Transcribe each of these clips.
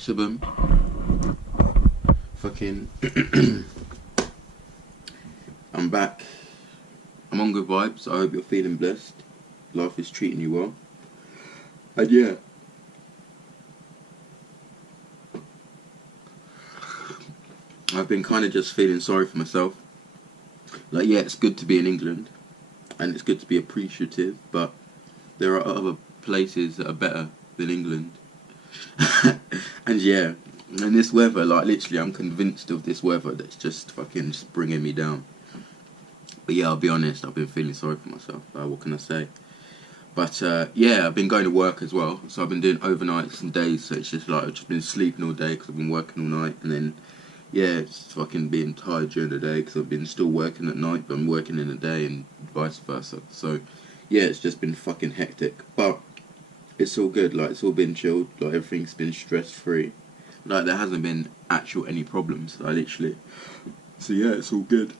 Shabam. Fucking. I'm back. I'm on good vibes. I hope you're feeling blessed. Life is treating you well. And yeah. I've been kind of just feeling sorry for myself. Like, yeah, it's good to be in England. And it's good to be appreciative. But there are other places that are better than England. And yeah. And this weather, like, literally, I'm convinced of this weather that's just fucking just bringing me down. But yeah, I'll be honest, I've been feeling sorry for myself. What can I say? But yeah, I've been going to work as well. So I've been doing overnights and days. So it's just like I've just been sleeping all day because I've been working all night. And then, yeah, it's fucking being tired during the day because I've been still working at night. But I'm working in the day and vice versa. So yeah, it's just been fucking hectic. But it's all good. Like, it's all been chilled. Like, everything's been stress-free. Like, there hasn't been actual any problems. Like, literally. So yeah, it's all good.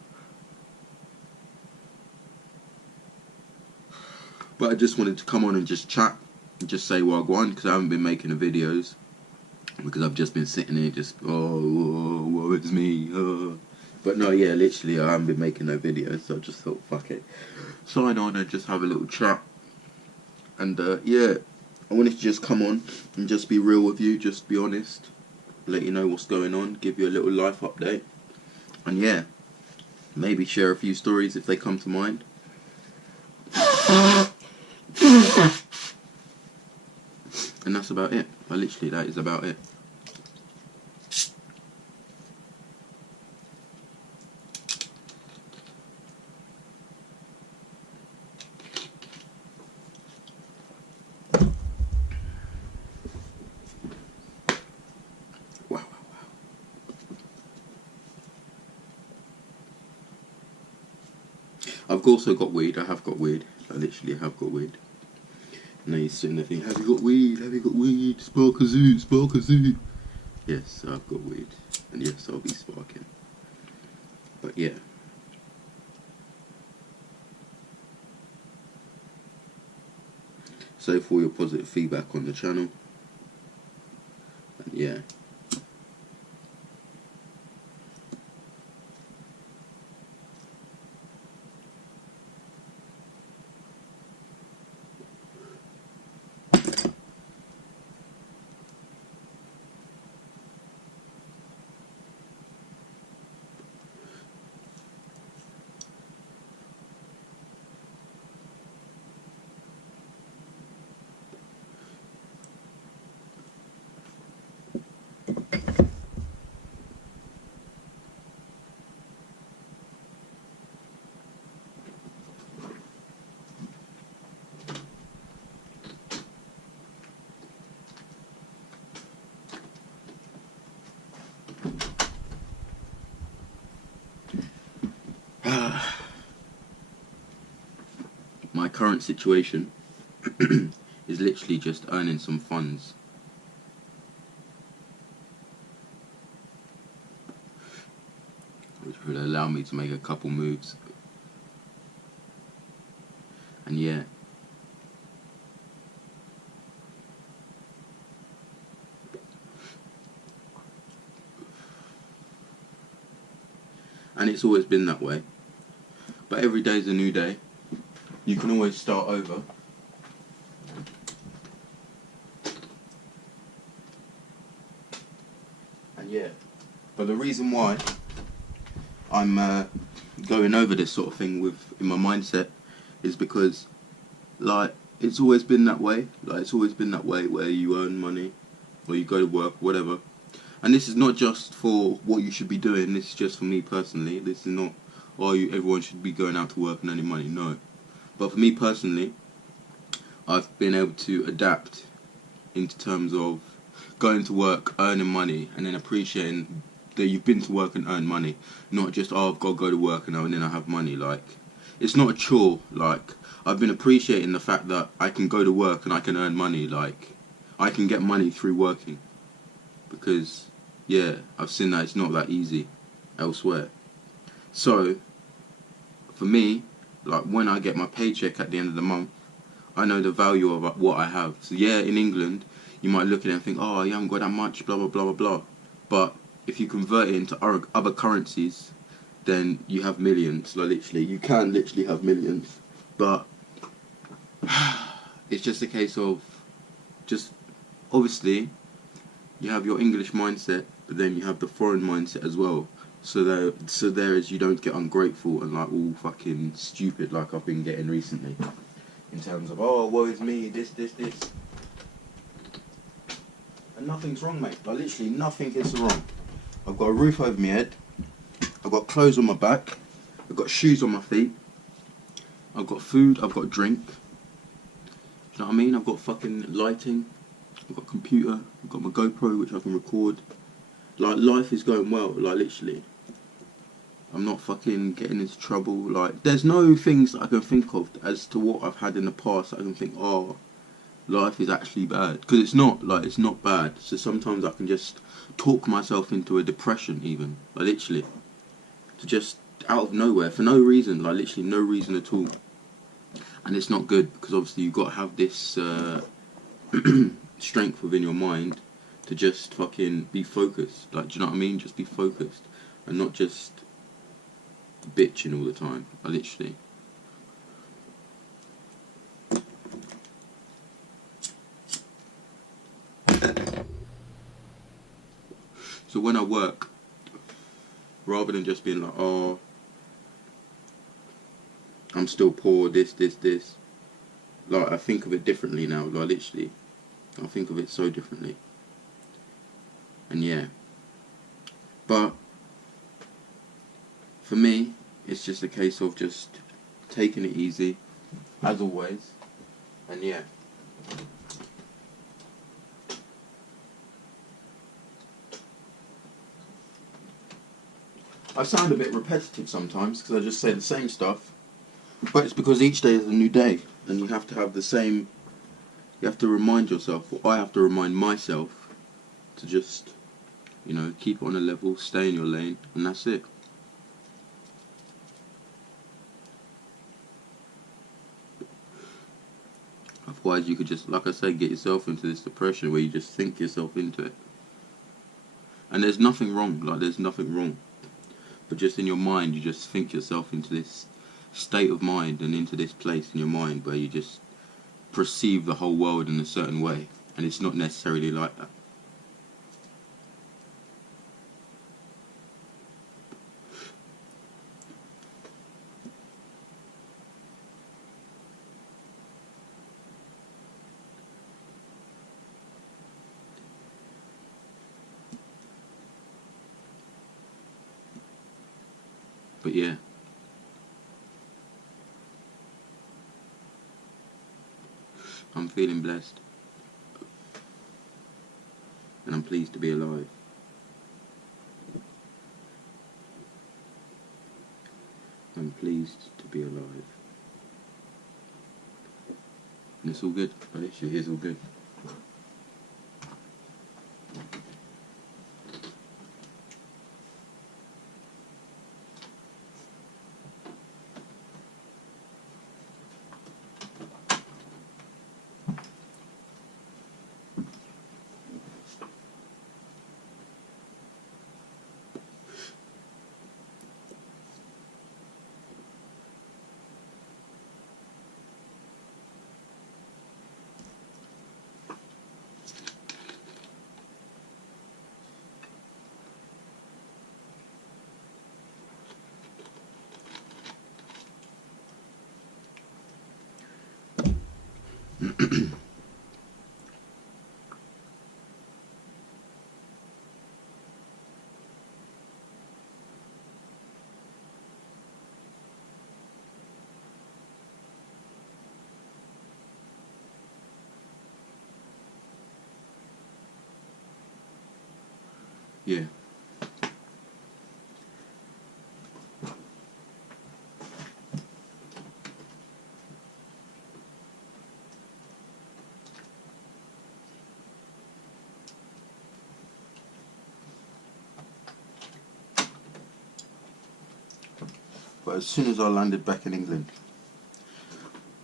But I just wanted to come on and just chat and just say wagwan because I haven't been making the videos because I've just been sitting here just woe it's me. But no, yeah, literally I haven't been making no videos, so I just thought fuck it, sign on and just have a little chat. And yeah, I wanted to just come on and just be real with you, just be honest, let you know what's going on, give you a little life update, and yeah, maybe share a few stories if they come to mind. And that's about it. Literally, that is about it. Wow. I've also got weed. I have got weed. I literally have got weed. And then he's sitting there thinking, have you got weed? Have you got weed? Spark a zoo, spark a zoo. Yes, I've got weed. And yes, I'll be sparking. But yeah. So for your positive feedback on the channel. And yeah. My current situation is literally just earning some funds. Which would allow me to make a couple moves. And yeah. And it's always been that way. But every day's a new day. You can always start over. And yeah. But the reason why I'm going over this sort of thing in my mindset is because, like, it's always been that way. Like, it's always been that way where you earn money or you go to work, whatever. And this is not just for what you should be doing. This is just for me personally. This is not, everyone should be going out to work and earning money. No. But for me personally, I've been able to adapt into terms of going to work, earning money, and then appreciating that you've been to work and earned money. Not just, oh, I've got to go to work and then I have money. Like, it's not a chore. Like, I've been appreciating the fact that I can go to work and I can earn money. Like, I can get money through working. Because, yeah, I've seen that it's not that easy elsewhere. So, for me, like, when I get my paycheck at the end of the month, I know the value of what I have. So yeah, in England, you might look at it and think, oh, you haven't got that much, blah blah blah blah blah. But if you convert it into other currencies, then you have millions. Like literally, you can literally have millions. But it's just a case of just obviously you have your English mindset, but then you have the foreign mindset as well. So there is, you don't get ungrateful and like all fucking stupid like I've been getting recently. In terms of, oh, woe is me, this. And nothing's wrong, mate. Like literally nothing is wrong. I've got a roof over my head. I've got clothes on my back. I've got shoes on my feet. I've got food. I've got drink. Do you know what I mean? I've got fucking lighting. I've got a computer. I've got my GoPro which I can record. Like life is going well. Like literally. I'm not fucking getting into trouble. Like there's no things that I can think of as to what I've had in the past that I can think, oh, life is actually bad. Because it's not. Like it's not bad. So sometimes I can just talk myself into a depression even. Like literally. To just out of nowhere for no reason. Like literally no reason at all. And it's not good because obviously you've got to have this strength within your mind to just fucking be focused. Like, do you know what I mean? Just be focused and not just bitching all the time. Like, literally. So when I work, rather than just being like, oh, I'm still poor, this. Like, I think of it differently now, like, literally. I think of it so differently. And yeah. But, for me, it's just a case of just taking it easy, as always. And yeah. I sound a bit repetitive sometimes, because I just say the same stuff. But it's because each day is a new day, and you have to have the same, you have to remind yourself, or I have to remind myself, to just, you know, keep on a level, stay in your lane, and that's it. Otherwise you could just, like I said, get yourself into this depression where you just think yourself into it. And there's nothing wrong, like there's nothing wrong. But just in your mind, you just think yourself into this state of mind and into this place in your mind where you just perceive the whole world in a certain way, and it's not necessarily like that. But yeah. I'm feeling blessed. And I'm pleased to be alive. I'm pleased to be alive. And it's all good. Actually, it's all good. Yeah. But as soon as I landed back in England,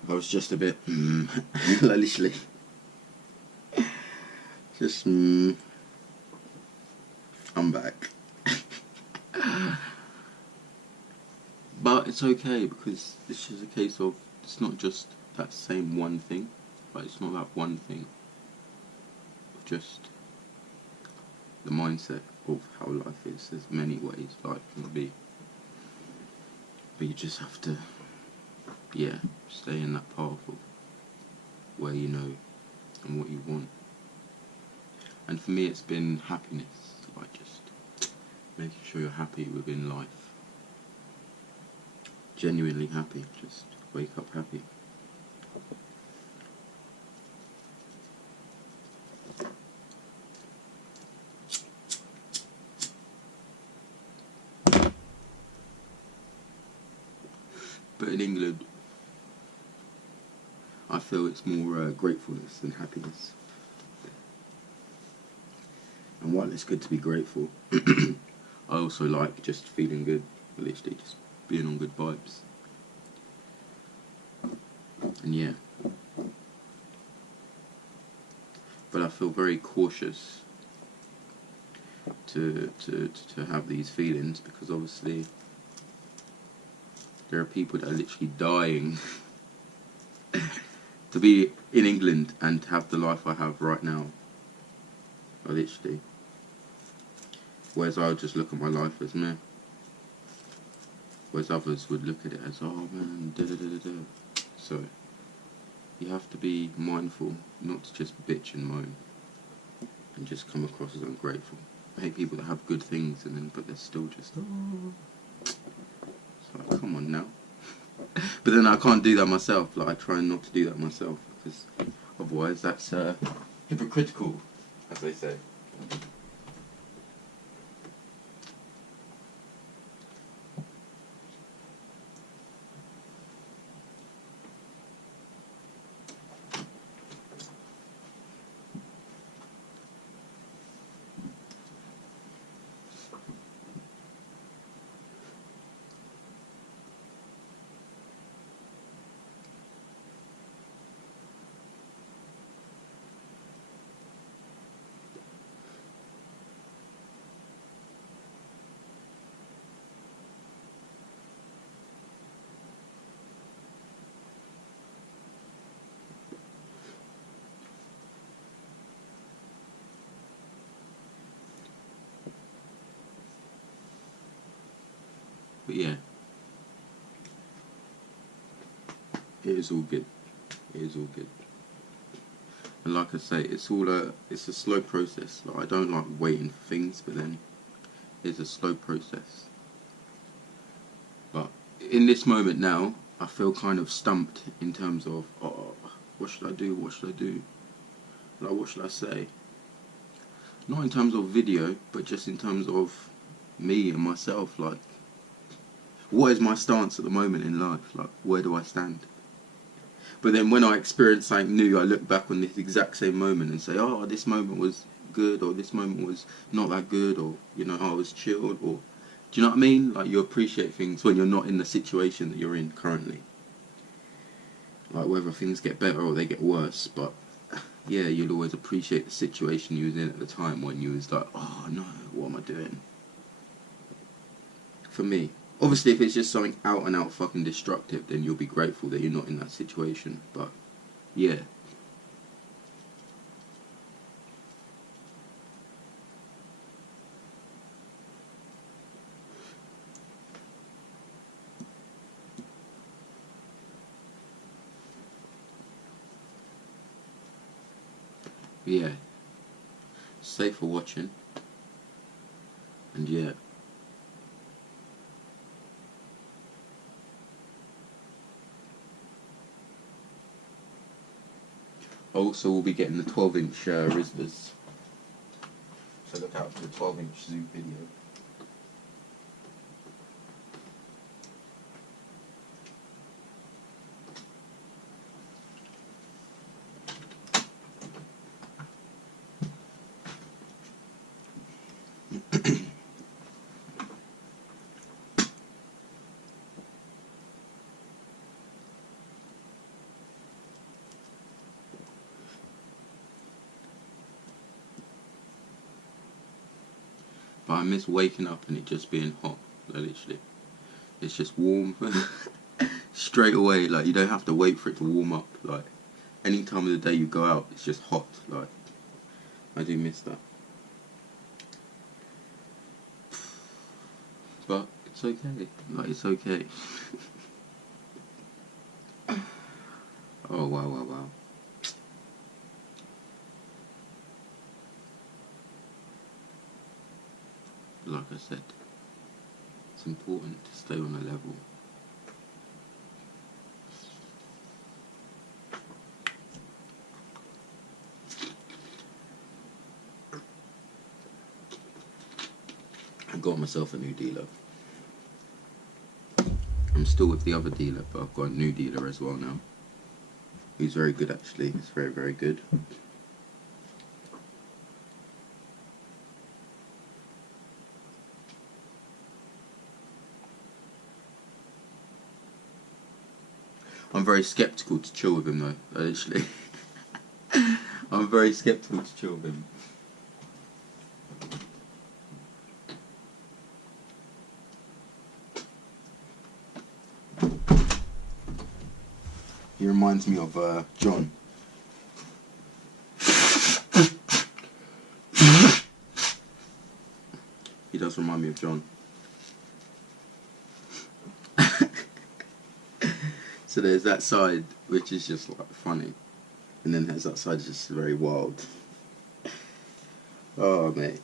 I was just a bit, like literally. Just, I'm back. But it's okay, because it's just a case of, it's not just that same one thing. Like, it's not that one thing. Just the mindset of how life is. There's many ways life can be. But you just have to, stay in that path of where you know and what you want. And for me, it's been happiness. Like, just making sure you're happy within life. Genuinely happy. Just wake up happy. But in England, I feel it's more gratefulness than happiness. And while it's good to be grateful, I also like just feeling good, literally just being on good vibes. And yeah. But I feel very cautious to have these feelings, because obviously there are people that are literally dying to be in England and to have the life I have right now. Literally. Whereas I would just look at my life as meh. Whereas others would look at it as, oh man, da da da da da. So, you have to be mindful not to just bitch and moan and just come across as ungrateful. I hate people that have good things but they're still just, oh. It's like, come on now. But then I can't do that myself. Like, I try not to do that myself, because otherwise that's hypocritical, as they say. But yeah, it is all good. It is all good. And like I say, it's a slow process. Like, I don't like waiting for things, but then it's a slow process. But in this moment now, I feel kind of stumped in terms of, oh, what should I do? What should I do? Like, what should I say? Not in terms of video, but just in terms of me and myself. Like, what is my stance at the moment in life? Like, where do I stand? But then when I experience something new, I look back on this exact same moment and say, oh, this moment was good, or this moment was not that good, or, I was chilled, or, do you know what I mean? Like, you appreciate things when you're not in the situation that you're in currently. Like, whether things get better or they get worse, but yeah, you'll always appreciate the situation you was in at the time, when you was like, oh no, what am I doing? For me. Obviously, if it's just something out and out fucking destructive, then you'll be grateful that you're not in that situation. But, yeah. Yeah. Safe for watching. And yeah. Also, we'll be getting the 12-inch Rizlas. So look out for the 12-inch zoom video. But I miss waking up and it just being hot. Like, literally, it's just warm straight away. Like, you don't have to wait for it to warm up. Like, any time of the day you go out, it's just hot. Like, I do miss that. But it's okay. Like, it's okay. Oh, wow, wow, wow. Like I said, it's important to stay on a level. I got myself a new dealer. I'm still with the other dealer, but I've got a new dealer as well now. He's very good, actually. He's very, very good. I'm very skeptical to chill with him, though, actually. I'm very skeptical to chill with him. He reminds me of John. He does remind me of John. So there's that side which is just like funny, and then there's that side just very wild. Oh mate,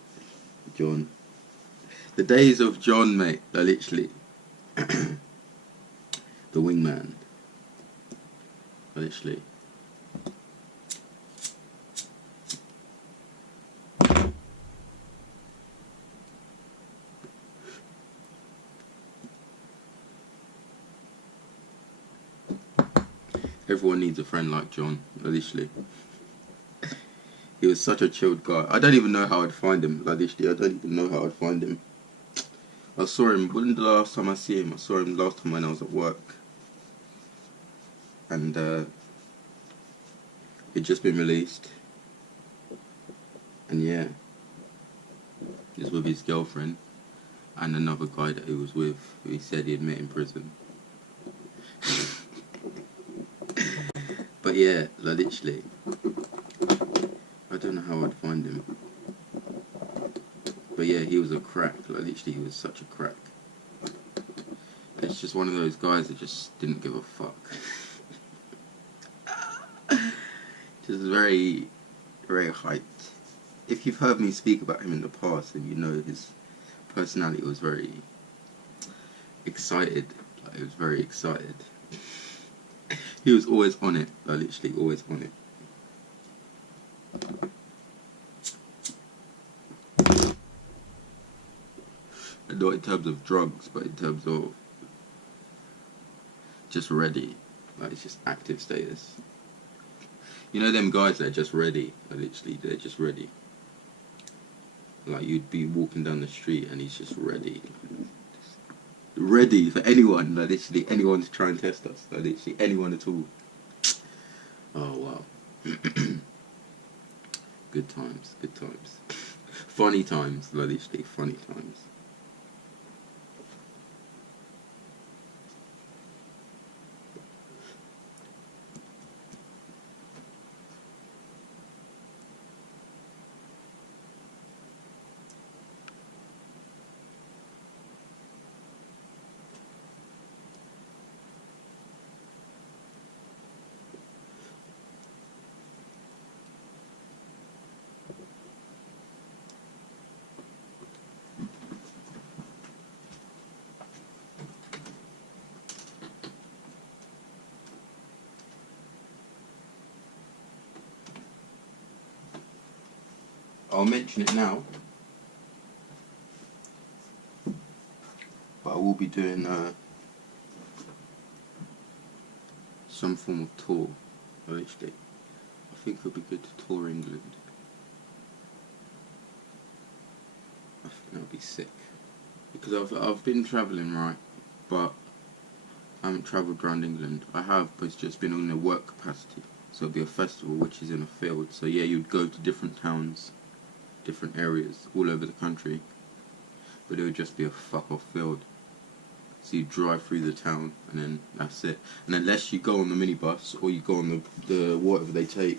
John. The days of John, mate, are literally the wingman. Literally. Everyone needs a friend like John, literally. He was such a chilled guy. I don't even know how I'd find him, literally. I don't even know how I'd find him. I saw him, when the last time I see him? I saw him last time when I was at work. And he'd just been released. And yeah, he was with his girlfriend and another guy that he was with, who he said he had met in prison. But yeah, literally, I don't know how I'd find him. But yeah, he was a crack. Literally, he was such a crack. It's just one of those guys that just didn't give a fuck. Just very, very hyped. If you've heard me speak about him in the past, then you know his personality was very excited. Like, he was very excited. He was always on it. Like, literally always on it. And not in terms of drugs, but in terms of just ready. Like, it's just active status. You know them guys that are just ready. Like, literally, they're just ready. Like, you'd be walking down the street and he's just ready. Ready for anyone. Like, literally anyone to try and test us. Like, literally anyone at all. Oh wow. Good times, good times. Funny times, like, literally funny times. I'll mention it now, but I will be doing some form of tour, literally. I think it would be good to tour England. I think that would be sick. Because I've been travelling, right, but I haven't travelled around England. I have, but it's just been on a work capacity. So it'll be a festival which is in a field. So yeah, you'd go to different towns, different areas all over the country, but it would just be a fuck off field. So you drive through the town and then that's it. And unless you go on the minibus or you go on the whatever they take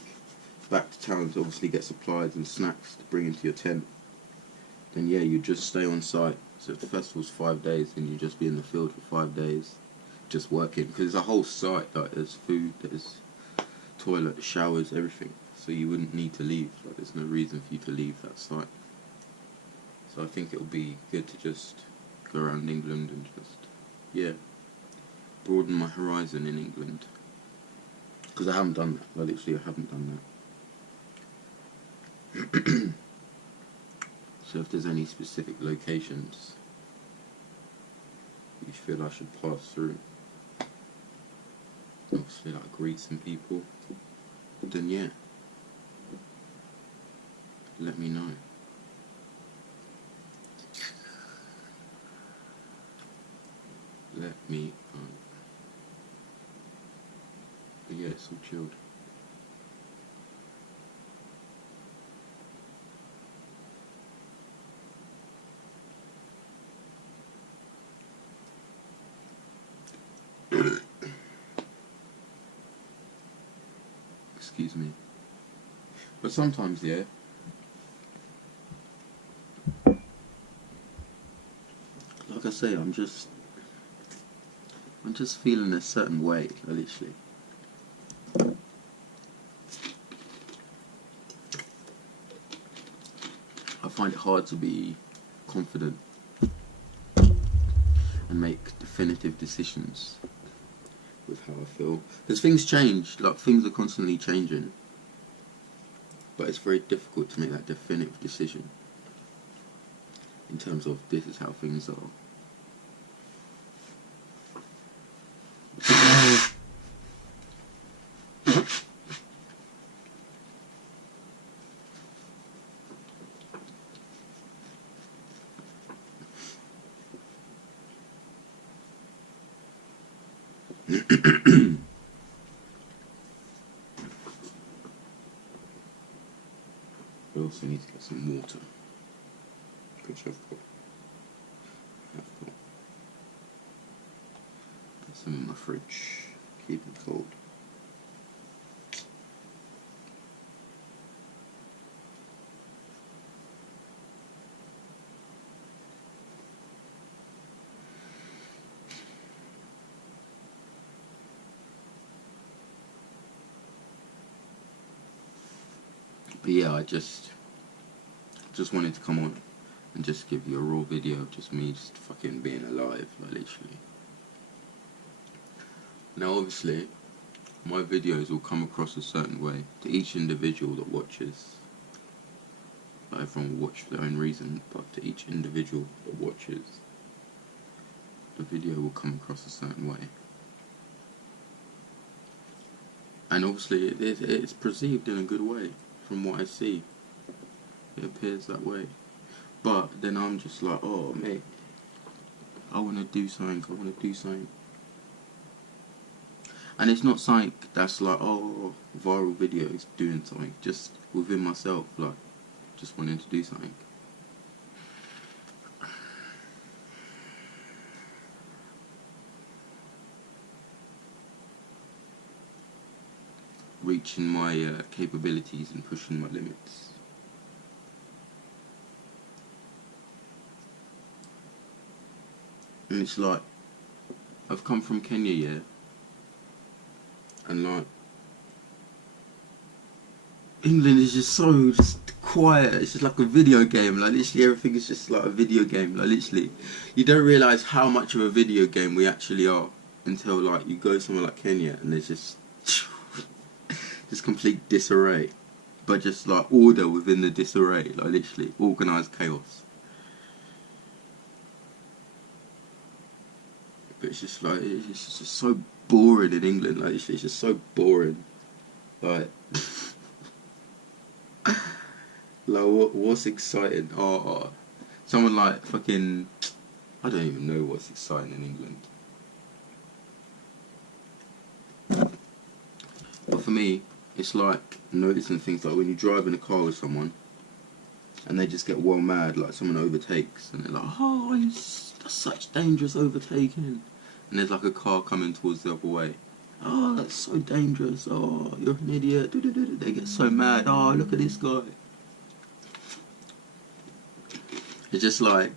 back to town to obviously get supplies and snacks to bring into your tent, then yeah, you just stay on site. So if the festival's 5 days, then you just be in the field for 5 days, just working. Because it's a whole site, like there's food, there's toilet, showers, everything. So you wouldn't need to leave. Like there's no reason for you to leave that site. So I think it'll be good to just go around England and just, yeah, broaden my horizon in England. Because I haven't done that. Like literally, I haven't done that. So if there's any specific locations you feel I should pass through, obviously like greet some people, then yeah, let me know. Let me know. But yeah, it's all chilled. Excuse me. But sometimes, yeah, like I say, I'm just feeling a certain way, literally. I find it hard to be confident and make definitive decisions with how I feel. Because things change, like things are constantly changing. But it's very difficult to make that definitive decision in terms of this is how things are. I also need to get some water, which I've got. Put some in my fridge, keep it cold. But yeah, I just wanted to come on and just give you a raw video of just me just fucking being alive, like literally. Now obviously, my videos will come across a certain way to each individual that watches. Not everyone will watch for their own reason, but to each individual that watches, the video will come across a certain way. And obviously it's perceived in a good way. From what I see, it appears that way. But then I'm just like, oh mate, I want to do something. And it's not something that's like, oh, viral videos doing something. Just within myself, like, just wanting to do something. Reaching my capabilities and pushing my limits. And it's like, I've come from Kenya, yeah, and like, England is just so quiet. It's just like a video game. Like literally everything is just like a video game. Like literally, you don't realise how much of a video game we actually are until like you go somewhere like Kenya and there's just complete disarray, but just like order within the disarray. Like literally organised chaos. But it's just like it's just so boring in England. Like it's just so boring. Like. Like what's exciting? Oh, someone like fucking, I don't even know what's exciting in England. But for me, it's like noticing things like when you drive in a car with someone and they just get well mad, like someone overtakes, and they're like, oh, that's such dangerous overtaking, and there's like a car coming towards the other way. Oh, that's so dangerous. Oh, you're an idiot. They get so mad. Oh, look at this guy. It's just like,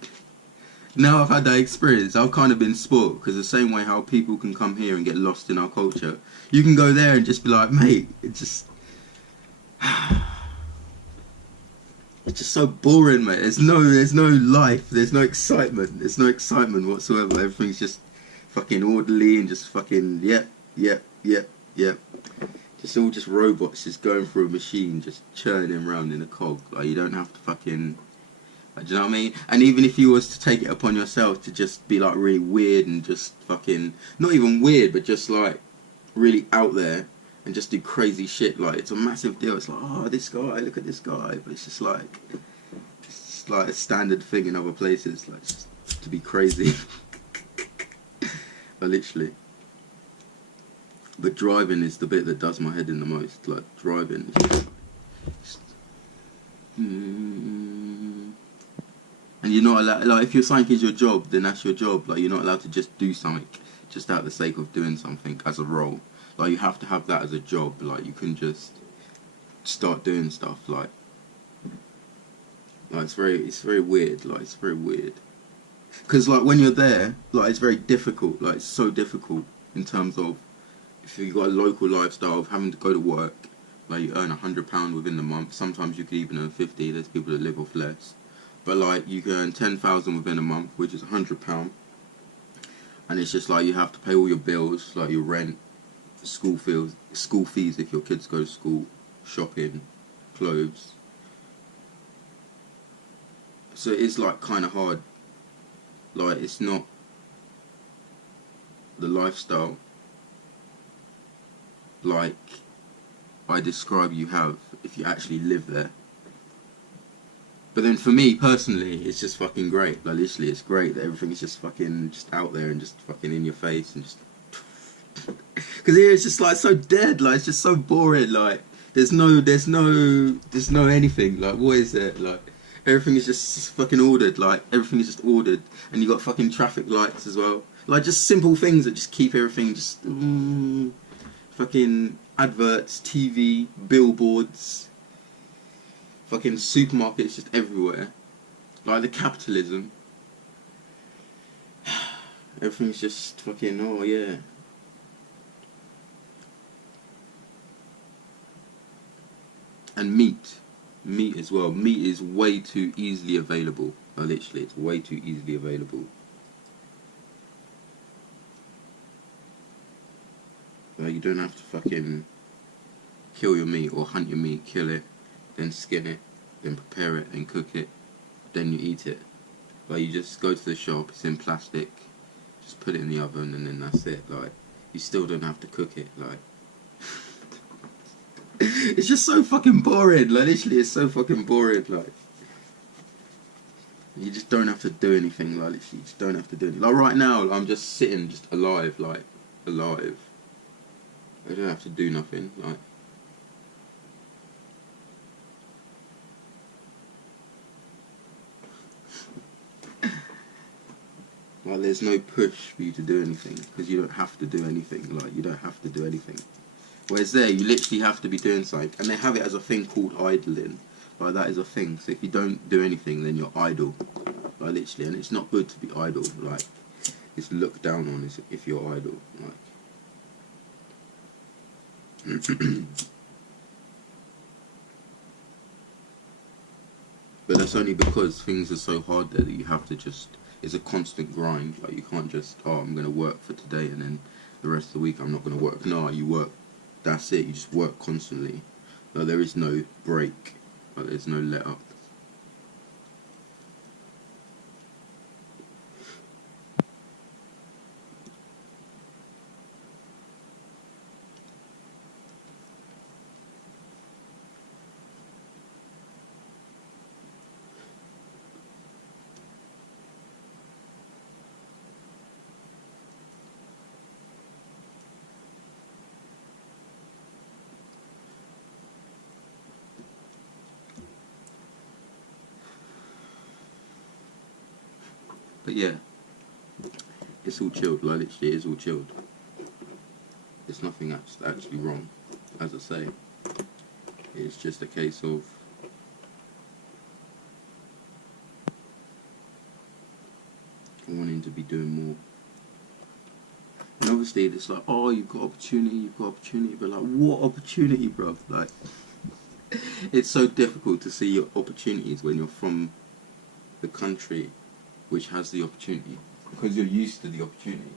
now I've had that experience, I've kind of been spoiled, because the same way how people can come here and get lost in our culture, you can go there and just be like, mate, it's just so boring, mate. There's no life, there's no excitement whatsoever. Everything's just fucking orderly and just fucking yep. Just all just robots just going through a machine, just churning around in a cog. Like, you don't have to fucking, like, do you know what I mean? And even if you was to take it upon yourself to just be like really weird and just fucking, not even weird, but just like really out there and just do crazy shit, like, it's a massive deal. It's like, oh, this guy, look at this guy. But it's just like a standard thing in other places, like, just to be crazy. But literally. But driving is the bit that does my head in the most. Like, driving is just, and you're not allowed, like, if you're something is your job, then that's your job. Like, you're not allowed to just do something just out of the sake of doing something as a role. Like, you have to have that as a job. Like, you couldn't just start doing stuff. Like it's very weird. Like, it's very weird. Because, like, when you're there, like, it's very difficult. Like, it's so difficult in terms of, if you've got a local lifestyle of having to go to work, like, you earn £100 within the month. Sometimes you could even earn 50. There's people that live off less. But, like, you can earn 10,000 within a month, which is £100. And it's just like, you have to pay all your bills, like your rent, school fees if your kids go to school, shopping, clothes. So it is, like, kind of hard. Like, it's not the lifestyle like I describe you have if you actually live there. But then for me personally, it's just fucking great. Like, literally, it's great that everything is just fucking just out there and just fucking in your face and just because here it's just like so dead. Like, it's just so boring. Like, there's no anything. Like, what is there? Like, everything is just fucking ordered. Like, everything is just ordered, and you got fucking traffic lights as well. Like, just simple things that just keep everything just fucking adverts, TV, billboards, fucking supermarkets just everywhere. Like, the capitalism. Everything's just fucking, oh yeah. And meat as well. Meat is way too easily available. Like, literally, it's way too easily available. Like, you don't have to fucking kill your meat or hunt your meat, kill it, then skin it, then prepare it, then cook it, then you eat it. Like, you just go to the shop, it's in plastic, just put it in the oven, and then that's it. Like, you still don't have to cook it. Like, it's just so fucking boring. Like, literally, it's so fucking boring. Like, you just don't have to do anything. Like, literally, you just don't have to do anything. Like, right now, I'm just sitting, just alive. Like, alive. I don't have to do nothing. Like, like, there's no push for you to do anything, because you don't have to do anything. Like, you don't have to do anything. Whereas there, you literally have to be doing something, and they have it as a thing called idling. Like, that is a thing. So if you don't do anything, then you're idle. Like, literally, and it's not good to be idle. Like, it's looked down on if you're idle. Like, but that's only because things are so hard there that you have to just, it's a constant grind. Like, you can't just, oh, I'm going to work for today and then the rest of the week I'm not going to work. No, you work, that's it, you just work constantly. Like, there is no break, like, there's no let up. But yeah, it's all chilled. Like literally, it is all chilled. There's nothing that's actually wrong. As I say, it's just a case of wanting to be doing more. And obviously, it's like, oh, you've got opportunity, but like, what opportunity, bruv? Like, it's so difficult to see your opportunities when you're from the country which has the opportunity, because you're used to the opportunity.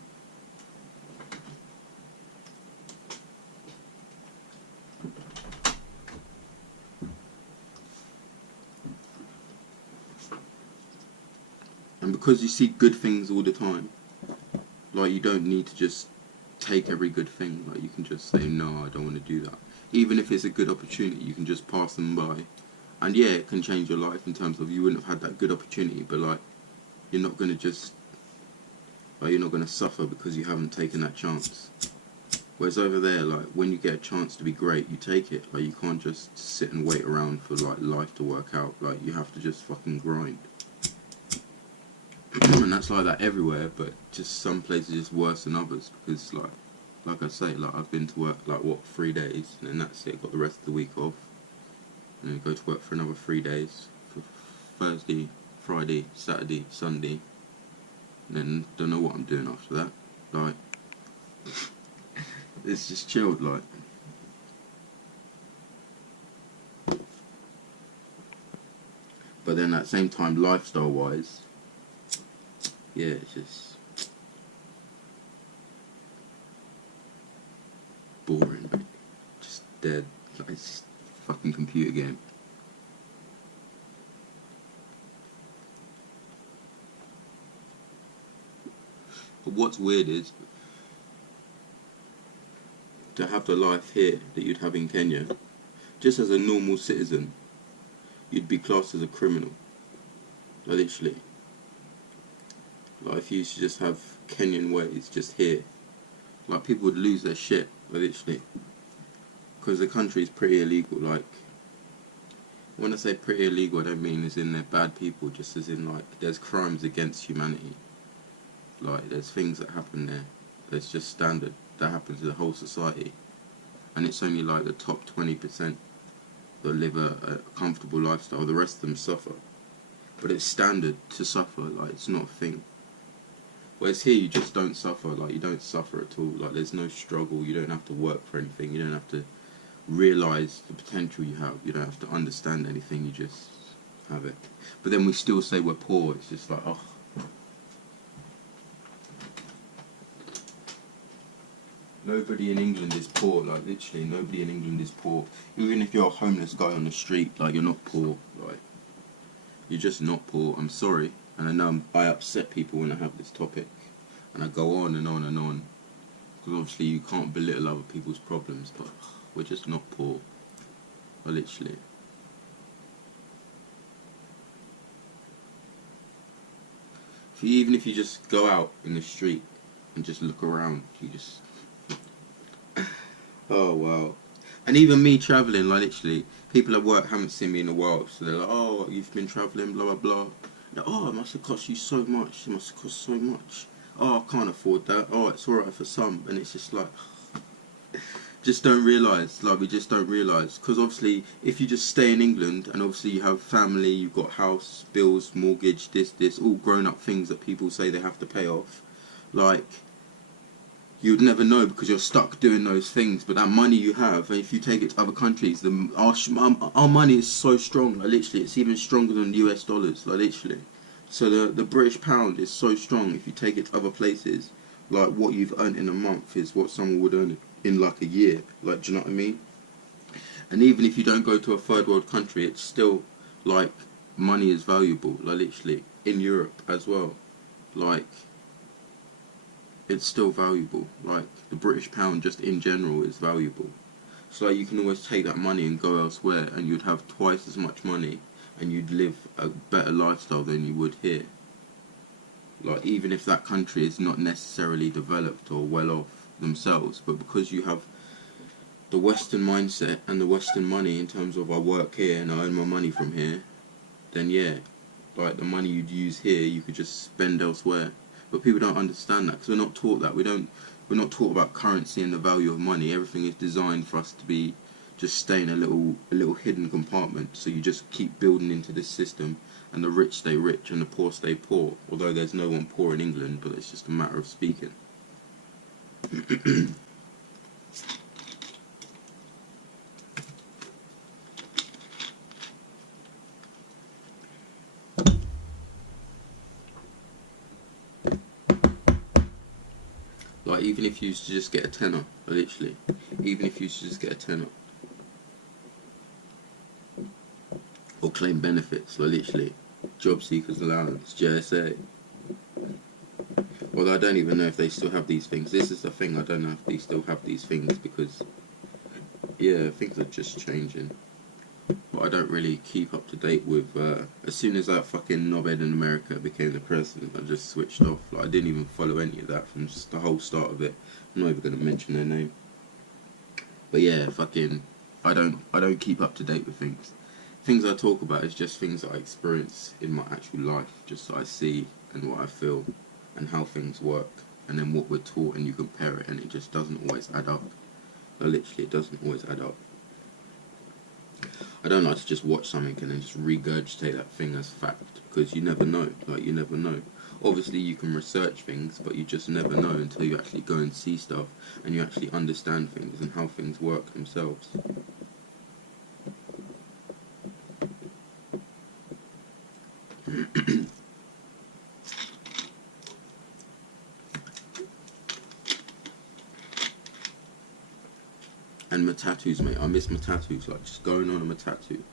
And because you see good things all the time, like, you don't need to just take every good thing. Like, you can just say, no, I don't want to do that. Even if it's a good opportunity, you can just pass them by. And yeah, it can change your life in terms of you wouldn't have had that good opportunity, but like, you're not going to just, like, you're not going to suffer because you haven't taken that chance. Whereas over there, like, when you get a chance to be great, you take it. Like, you can't just sit and wait around for like life to work out. Like, you have to just fucking grind. And that's like that everywhere, but just some places just worse than others, because like I say, like, I've been to work like, what, 3 days, and then that's it. Got the rest of the week off, and then go to work for another 3 days, for Thursday, Friday, Saturday, Sunday, and then don't know what I'm doing after that. Like, it's just chilled, like. But then at the same time, lifestyle wise, yeah, it's just boring, mate. Just dead. Like, it's just a fucking computer game. But what's weird is to have the life here that you'd have in Kenya, just as a normal citizen, you'd be classed as a criminal. Like, literally. Like, if you used to just have Kenyan ways just here, like, people would lose their shit, like, literally. Because the country is pretty illegal. Like, when I say pretty illegal, I don't mean as in they're bad people, just as in, like, there's crimes against humanity. Like, there's things that happen there. There's just standard that happens to the whole society. And it's only like the top 20% that live a comfortable lifestyle. The rest of them suffer. But it's standard to suffer, like, it's not a thing. Whereas here, you just don't suffer. Like, you don't suffer at all. Like, there's no struggle. You don't have to work for anything. You don't have to realise the potential you have. You don't have to understand anything. You just have it. But then we still say we're poor. It's just like, oh. Nobody in England is poor. Like, literally, nobody in England is poor. Even if you're a homeless guy on the street, like, you're not poor. Like, you're just not poor. I'm sorry. And I know I upset people when I have this topic, and I go on and on and on, because obviously you can't belittle other people's problems, but we're just not poor, literally. Even if you just go out in the street and just look around, you just, oh wow. And even me travelling, like, literally, people at work haven't seen me in a while, so they're like, oh, you've been travelling, blah blah blah. Like, oh, it must have cost you so much. It must have cost so much. Oh, I can't afford that. Oh, it's alright for some. And it's just like, just don't realise. Like, we just don't realise. Because obviously, if you just stay in England, and obviously you have family, you've got house, bills, mortgage, this, all grown up things that people say they have to pay off. Like, you'd never know because you're stuck doing those things. But that money you have, if you take it to other countries, our money is so strong. Like, literally, it's even stronger than US dollars. Like, literally. So the British pound is so strong. If you take it to other places, like, what you've earned in a month is what someone would earn in like a year. Like, do you know what I mean? And even if you don't go to a third world country, it's still, like, money is valuable. Like, literally, in Europe as well. Like, it's still valuable. Like, the British pound just in general is valuable. So, like, you can always take that money and go elsewhere, and you'd have twice as much money, and you'd live a better lifestyle than you would here. Like, even if that country is not necessarily developed or well off themselves, but because you have the Western mindset and the Western money in terms of I work here and I earn my money from here, then yeah, like the money you'd use here, you could just spend elsewhere. But people don't understand that because we're not taught that. We're not taught about currency and the value of money. Everything is designed for us to be just stay in a little hidden compartment. So you just keep building into this system, and the rich stay rich and the poor stay poor. Although there's no one poor in England, but it's just a matter of speaking. Like, even if you used to just get a tenner, literally, even if you used to just get a tenner, or claim benefits, like literally, Jobseeker Allowance, JSA. Although I don't even know if they still have these things. This is the thing, I don't know if they still have these things because, yeah, things are just changing. But I don't really keep up to date with, as soon as that fucking knobhead in America became the president, I just switched off. Like, I didn't even follow any of that from just the whole start of it. I'm not even going to mention their name. But yeah, fucking, I don't keep up to date with things. Things I talk about is just things that I experience in my actual life, just that I see and what I feel and how things work, and then what we're taught, and you compare it and it just doesn't always add up. No, literally, it doesn't always add up. I don't like to just watch something and then just regurgitate that thing as fact, because you never know, like you never know. Obviously you can research things, but you just never know until you actually go and see stuff and you actually understand things and how things work themselves. And my tattoos, mate, I miss my tattoos, like just going on my tattoo.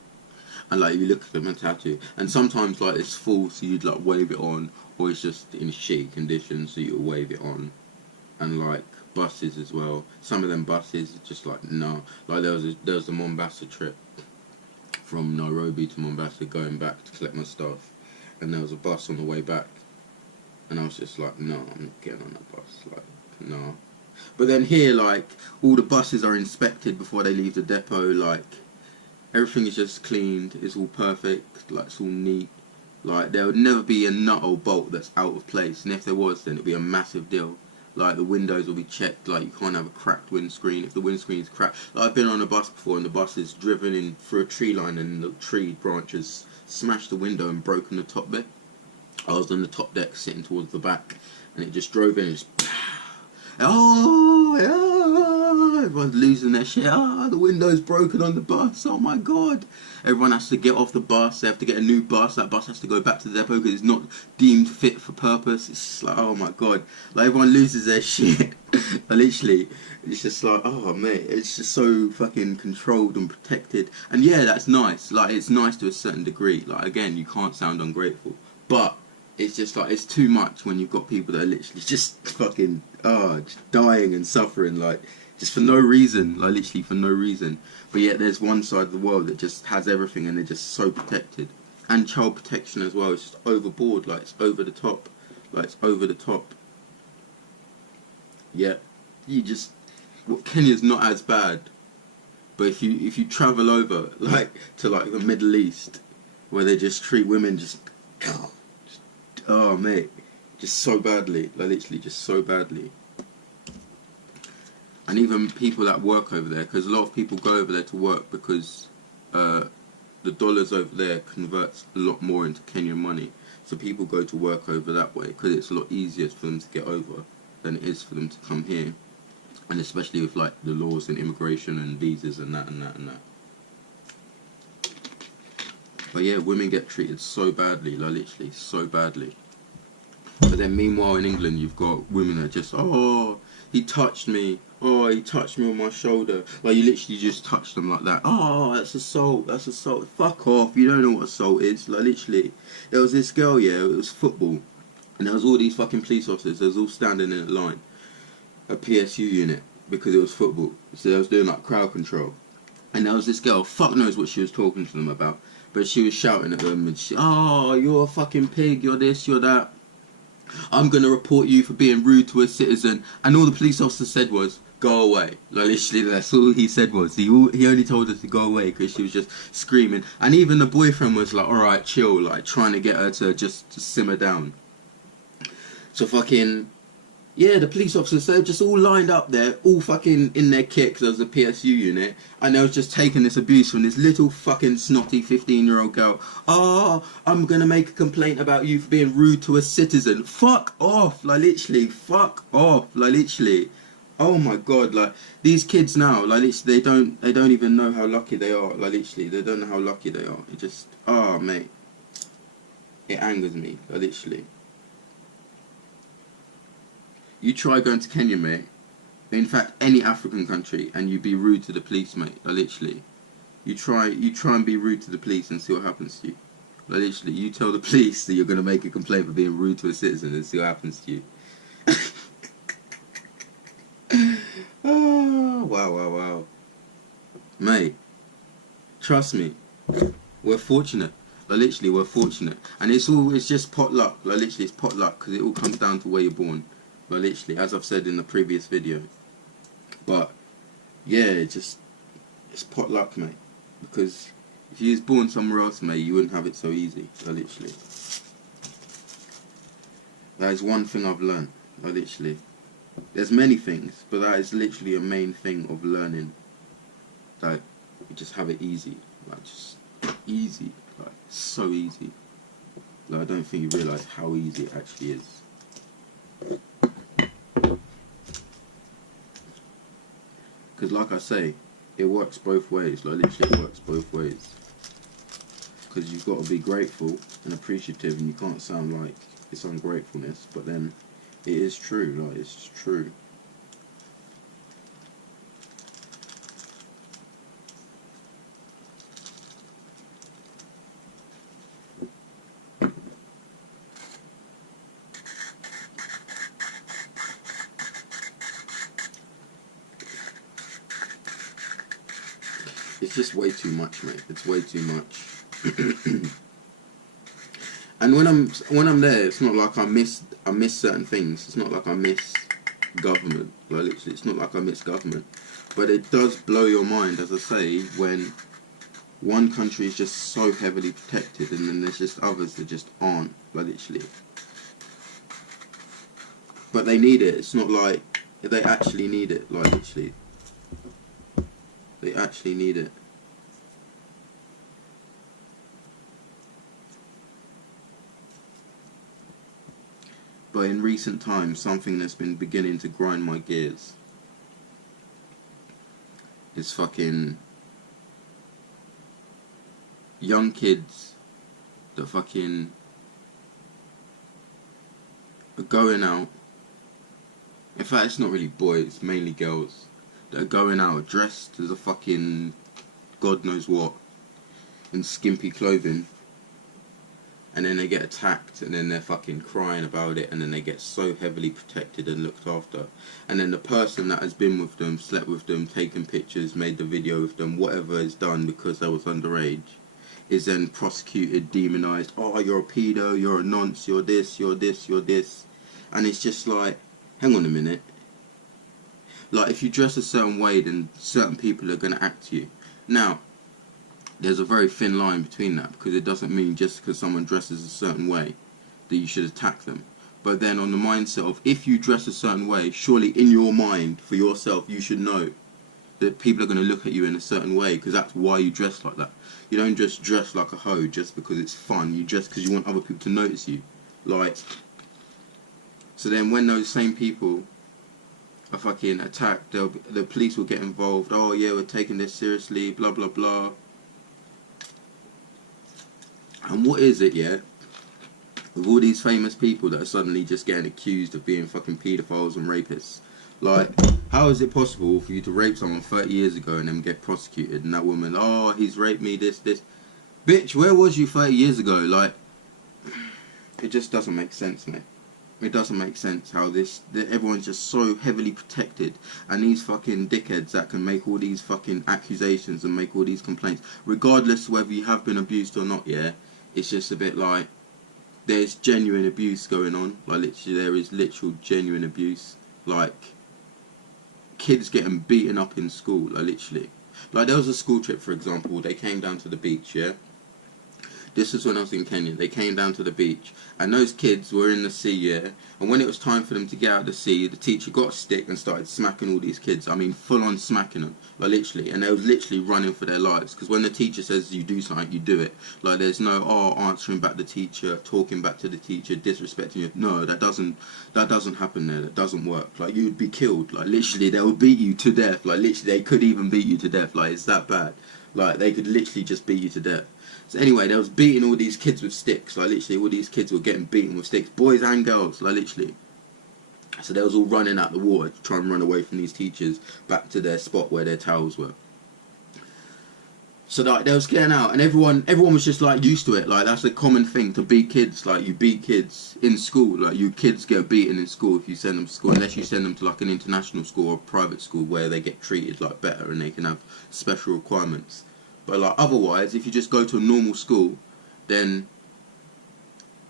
And like you look at my tattoo, and sometimes like it's full, so you'd like wave it on, or it's just in shitty condition, so you'll wave it on. And like buses as well, some of them buses are just like no. Like there was a Mombasa trip from Nairobi to Mombasa, going back to collect my stuff, and there was a bus on the way back, and I was just like, no, I'm not getting on that bus, like no. But then here, like, all the buses are inspected before they leave the depot, like, everything is just cleaned, it's all perfect, like, it's all neat. Like, there would never be a nut or bolt that's out of place, and if there was, then it'd be a massive deal. Like, the windows will be checked, like, you can't have a cracked windscreen. If the windscreen's cracked, like, I've been on a bus before, and the bus is driven in through a tree line, and the tree branches smashed the window and broken the top bit. I was on the top deck, sitting towards the back, and it just drove in and just... Oh, everyone's losing their shit. The window's broken on the bus. Oh my god. Everyone has to get off the bus. They have to get a new bus. That bus has to go back to the depot because it's not deemed fit for purpose. It's just like, oh my god. Like, everyone loses their shit. Literally, it's just like, oh mate, it's just so fucking controlled and protected. And yeah, that's nice. Like, it's nice to a certain degree. Like, again, you can't sound ungrateful. But it's just like, it's too much when you've got people that are literally just fucking, just dying and suffering, like, just for no reason, like, literally for no reason. But yet there's one side of the world that just has everything and they're just so protected. And child protection as well, it's just overboard, like, it's over the top. Like, it's over the top. Yeah, you just, Kenya's not as bad. But if you travel over, like, to, like, the Middle East, where they just treat women just oh mate, just so badly, like literally just so badly. And even people that work over there, because a lot of people go over there to work because the dollars over there converts a lot more into Kenyan money. So people go to work over that way because it's a lot easier for them to get over than it is for them to come here. And especially with like the laws and immigration and visas and that and that and that. But yeah, women get treated so badly, like literally so badly. But then meanwhile in England you've got women that just, oh, he touched me, oh, he touched me on my shoulder. Like, you literally just touch them like that. Oh, that's assault, that's assault. Fuck off, you don't know what assault is. Like, literally, there was this girl, yeah, it was football, and there was all these fucking police officers, they was all standing in a line, a PSU unit, because it was football. So they was doing like crowd control. And there was this girl, fuck knows what she was talking to them about, but she was shouting at them and she, oh, you're a fucking pig, you're this, you're that. I'm going to report you for being rude to a citizen. And all the police officer said was, go away. Like, literally, that's all he said was, he only told her to go away because she was just screaming. And even the boyfriend was like, alright, chill, like, trying to get her to just to simmer down. So fucking, yeah, the police officers, they're just all lined up there, all fucking in their kit, because there was a PSU unit, and they was just taking this abuse from this little fucking snotty 15-year-old girl. Oh, I'm gonna make a complaint about you for being rude to a citizen. Fuck off, like, literally, fuck off, like, literally. Oh my god, like, these kids now, like, literally, they don't even know how lucky they are, like, literally, they don't know how lucky they are. It just, oh, mate, it angers me, like, literally. You try going to Kenya, mate, in fact, any African country, and you be rude to the police, mate, like, literally. You try and be rude to the police and see what happens to you. Like, literally, you tell the police that you're going to make a complaint for being rude to a citizen and see what happens to you. Oh, wow. Mate, trust me, we're fortunate. Like, literally, we're fortunate. And it's just pot luck. Like, literally, it's pot luck, because it all comes down to where you're born. Like, literally, as I've said in the previous video. But, yeah, it's pot luck, mate. Because if you was born somewhere else, mate, you wouldn't have it so easy. Like, literally. That is one thing I've learned. Like, literally. There's many things, but that is literally a main thing of learning. Like, you just have it easy. Like, just easy. Like, so easy. Like, I don't think you realise how easy it actually is. Because, like I say, it works both ways. Like, literally, it works both ways. Because you've got to be grateful and appreciative, and you can't sound like it's ungratefulness, but then it is true. Like, it's true. It's just way too much, mate. It's way too much. And when I'm there, it's not like I miss certain things. It's not like I miss government. Like, literally, it's not like I miss government. But it does blow your mind, as I say, when one country is just so heavily protected, and then there's just others that just aren't. Like, literally. But they need it. It's not like they actually need it. Like, literally. They actually need it. But in recent times, something that's been beginning to grind my gears is fucking young kids that fucking are going out. In fact, it's not really boys, it's mainly girls that are going out dressed as a fucking God knows what, in skimpy clothing, and then they get attacked, and then they're fucking crying about it, and then they get so heavily protected and looked after, and then the person that has been with them, slept with them, taken pictures, made the video with them, whatever is done because they was underage, is then prosecuted, demonized. Oh, you're a pedo, you're a nonce, you're this, you're this, you're this. And it's just like, hang on a minute. Like, if you dress a certain way, then certain people are going to act to you. Now, there's a very thin line between that, because it doesn't mean just because someone dresses a certain way that you should attack them. But then on the mindset of, if you dress a certain way, surely in your mind, for yourself, you should know that people are going to look at you in a certain way, because that's why you dress like that. You don't just dress like a hoe just because it's fun. You dress because you want other people to notice you. Like, so then when those same people are fucking attacked, the police will get involved. Oh yeah, we're taking this seriously, blah blah blah. And what is it, yeah, with all these famous people that are suddenly just getting accused of being fucking paedophiles and rapists? Like, how is it possible for you to rape someone 30 years ago and then get prosecuted, and that woman, oh, he's raped me, this. Bitch, where was you 30 years ago? Like, it just doesn't make sense, mate. It doesn't make sense how everyone's just so heavily protected, and these fucking dickheads that can make all these fucking accusations and make all these complaints, regardless of whether you have been abused or not, yeah, it's just a bit like, there's genuine abuse going on, like, literally, there is literal genuine abuse, like, kids getting beaten up in school, like literally. Like there was a school trip, for example, they came down to the beach, yeah? This was when I was in Kenya. They came down to the beach, and those kids were in the sea, yeah? And when it was time for them to get out of the sea, the teacher got a stick and started smacking all these kids. I mean, full on smacking them, like literally. And they was literally running for their lives, because when the teacher says you do something, you do it. Like there's no, answering back the teacher, talking back to the teacher, disrespecting you. No, that doesn't happen there. That doesn't work. Like you'd be killed. Like literally, they would beat you to death. Like literally, they could even beat you to death. Like it's that bad. Like they could literally just beat you to death. So anyway, they was beating all these kids with sticks. Like literally, all these kids were getting beaten with sticks, boys and girls. Like literally. So they was all running out the water to try and run away from these teachers back to their spot where their towels were. So like they was getting out, and everyone was just like used to it. Like that's a common thing to beat kids. Like you beat kids in school. Like you kids get beaten in school if you send them to school, unless you send them to like an international school or a private school where they get treated like better and they can have special requirements. But like otherwise, if you just go to a normal school, then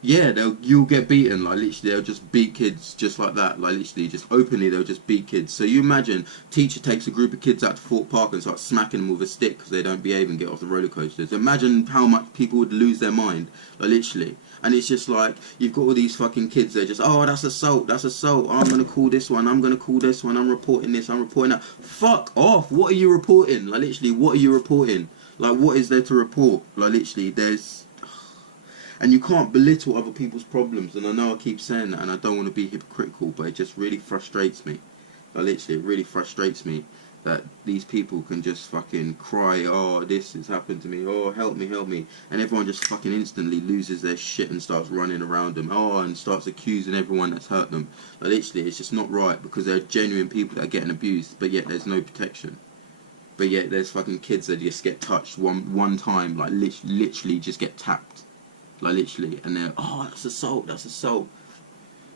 yeah, you'll get beaten. Like literally, they'll just beat kids just like that. Like literally, just openly, they'll just beat kids. So you imagine, teacher takes a group of kids out to Fort Park and starts smacking them with a stick because they don't behave and get off the roller coasters. Imagine how much people would lose their mind. Like literally. And it's just like, you've got all these fucking kids, they're just, oh, that's assault, oh, I'm going to call this one, I'm going to call this one, I'm reporting this, I'm reporting that. Fuck off, what are you reporting? Like literally, what are you reporting? Like what is there to report? Like literally, and you can't belittle other people's problems, and I know I keep saying that and I don't want to be hypocritical, but it just really frustrates me. Like literally, it really frustrates me that these people can just fucking cry, oh, this has happened to me, oh, help me, and everyone just fucking instantly loses their shit and starts running around them, oh, and starts accusing everyone that's hurt them. Like literally, it's just not right, because there are genuine people that are getting abused, but yet there's no protection. But yet there's fucking kids that just get touched one time, like literally just get tapped. Like literally, and they're, oh, that's assault.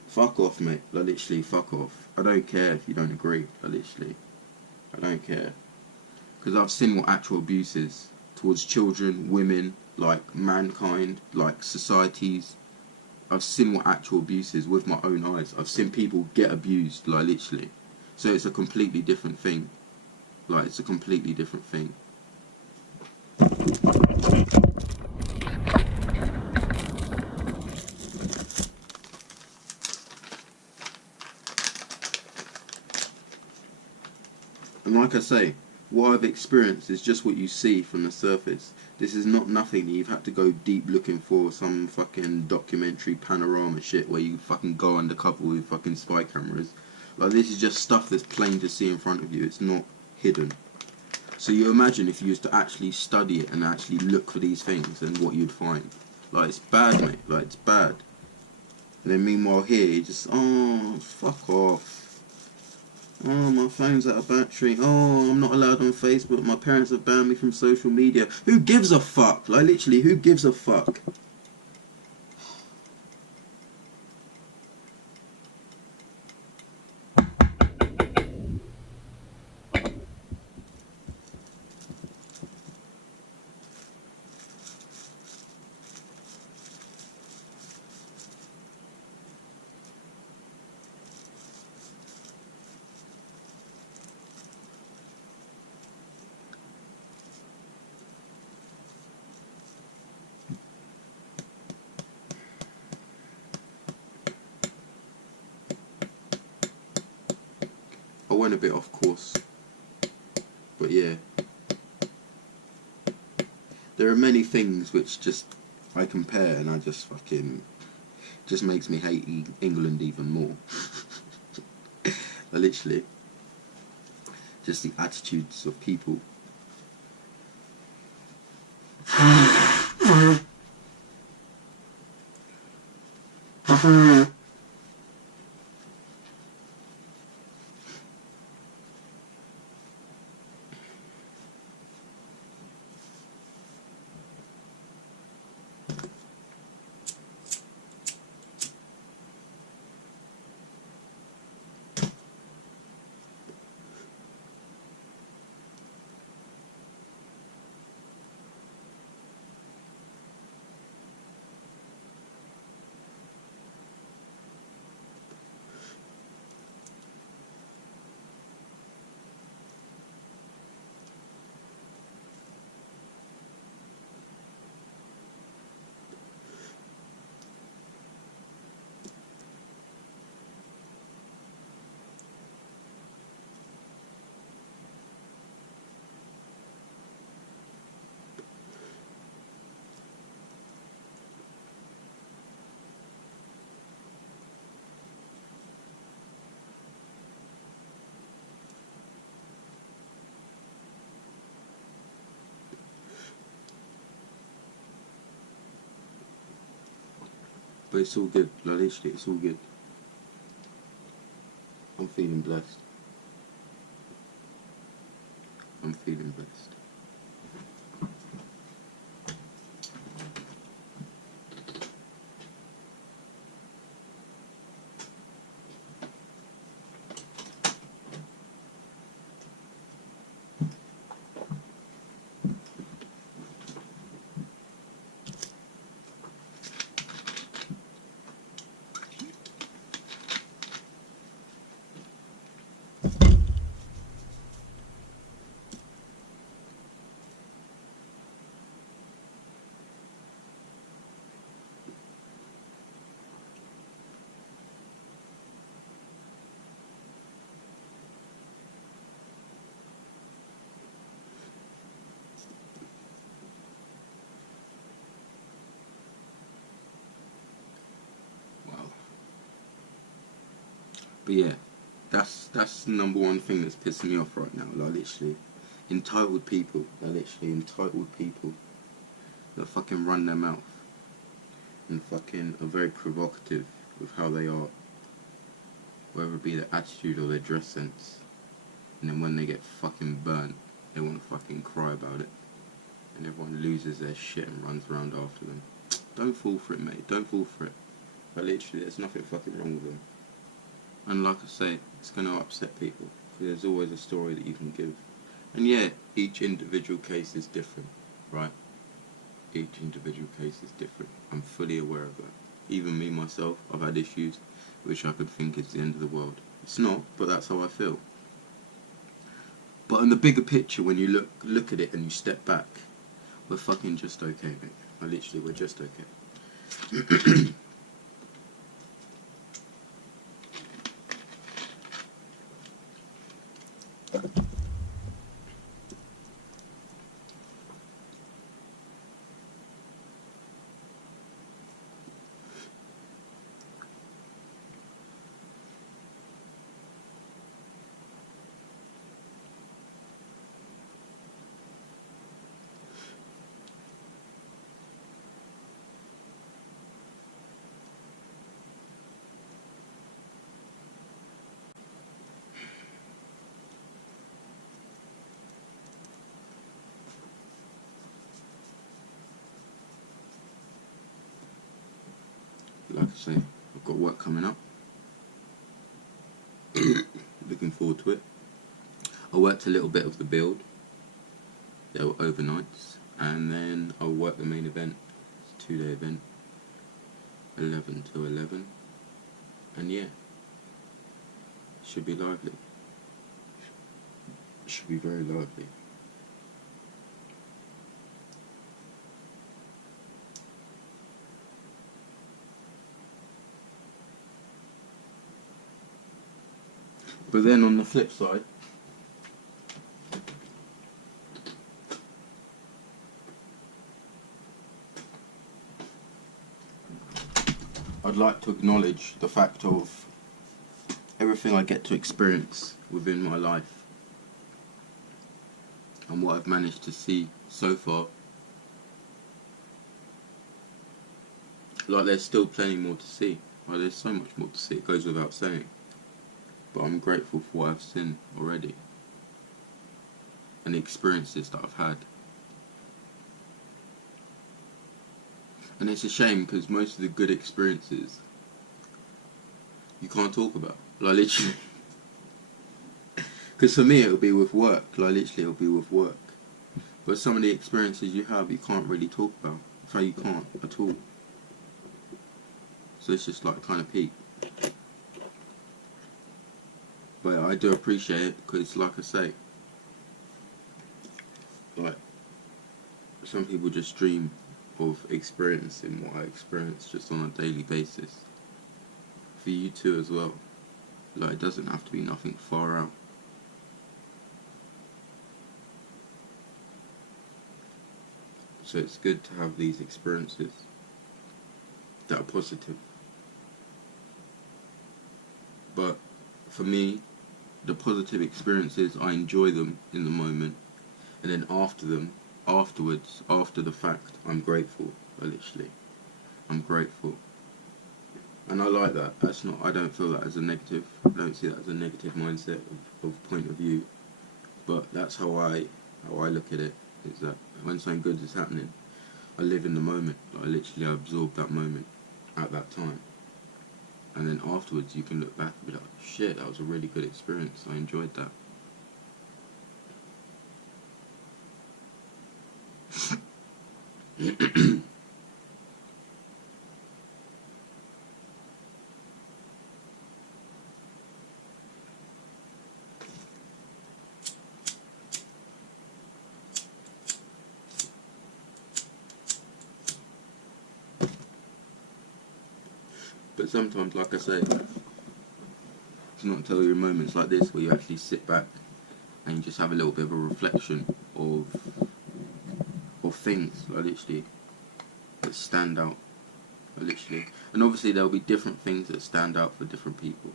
Fuck off, mate. Like literally, fuck off. I don't care if you don't agree. Like literally, I don't care. Because I've seen what actual abuse is towards children, women, like mankind, like societies. I've seen what actual abuse is with my own eyes. I've seen people get abused, like literally. So it's a completely different thing. Like, it's a completely different thing. And like I say, what I've experienced is just what you see from the surface. This is not nothing that you've had to go deep looking for, some fucking documentary Panorama shit where you fucking go undercover with fucking spy cameras. Like, this is just stuff that's plain to see in front of you. It's not hidden. So you imagine if you used to actually study it and actually look for these things and what you'd find. Like, it's bad, mate. Like, it's bad. And then meanwhile here, you just, oh, fuck off. Oh, my phone's out of battery. Oh, I'm not allowed on Facebook. My parents have banned me from social media. Who gives a fuck? Like, literally, who gives a fuck? I went a bit off course. But yeah. There are many things which just I compare and I just fucking just makes me hate England even more. Literally, just the attitudes of people. But it's all good, like literally, it's all good. I'm feeling blessed. I'm feeling blessed. Wow. But yeah, that's the number one thing that's pissing me off right now. Like literally, entitled people. Like literally entitled people that fucking run their mouth and fucking are very provocative with how they are, whether it be their attitude or their dress sense. And then when they get fucking burnt, they want to fucking cry about it, and everyone loses their shit and runs around after them. Don't fall for it, mate. Don't fall for it. But literally, there's nothing fucking wrong with them. And like I say, it's going to upset people, because there's always a story that you can give. And yeah, each individual case is different, right? Each individual case is different. I'm fully aware of that. Even me, myself, I've had issues which I could think is the end of the world. It's not, but that's how I feel. But in the bigger picture, when you look at it and you step back, we're fucking just okay, mate. Like, literally, we're just okay. Like I say, I've got work coming up. Looking forward to it. I worked a little bit of the build. There were overnights, and then I'll work the main event. It's a 2-day event, 11 to 11, and yeah, should be lively. Should be very lively. But then on the flip side, I'd like to acknowledge the fact of everything I get to experience within my life and what I've managed to see so far. Like, there's still plenty more to see. Like, there's so much more to see, it goes without saying. But I'm grateful for what I've seen already and the experiences that I've had. And it's a shame, because most of the good experiences you can't talk about. Like, literally. Because for me it'll be with work. Like, literally it'll be with work. But some of the experiences you have, you can't really talk about. So you can't at all. So it's just like kind of peak. But I do appreciate it, because like I say, like, some people just dream of experiencing what I experience just on a daily basis. For you too as well. Like, it doesn't have to be nothing far out. So it's good to have these experiences that are positive. But for me, the positive experiences, I enjoy them in the moment, and then afterwards, after the fact, I'm grateful. Literally, I'm grateful. And I like that. That's not. I don't feel that as a negative. I don't see that as a negative mindset of point of view. But that's how I look at it. Is that when something good is happening, I live in the moment. I literally absorb that moment at that time. And then afterwards, you can look back and be like, shit, that was a really good experience. I enjoyed that. But sometimes, like I say, it's not until you're in moments like this where you actually sit back and you just have a little bit of a reflection of things, like literally, that stand out, like literally. And obviously there'll be different things that stand out for different people,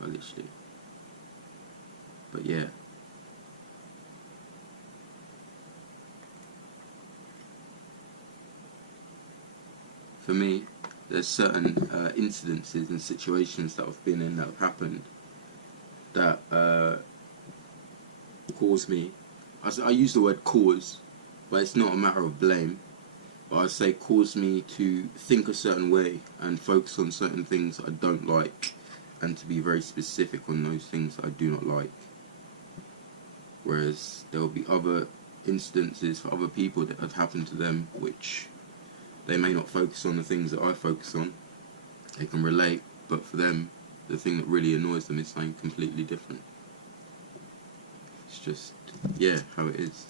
like literally. But yeah. For me, there's certain incidences and situations that I've been in that have happened that cause me. I use the word cause, but it's not a matter of blame. But I say cause me to think a certain way and focus on certain things I don't like, and to be very specific on those things I do not like. Whereas there will be other instances for other people that have happened to them which they may not focus on the things that I focus on. They can relate, but for them, the thing that really annoys them is something completely different. It's just, yeah, how it is.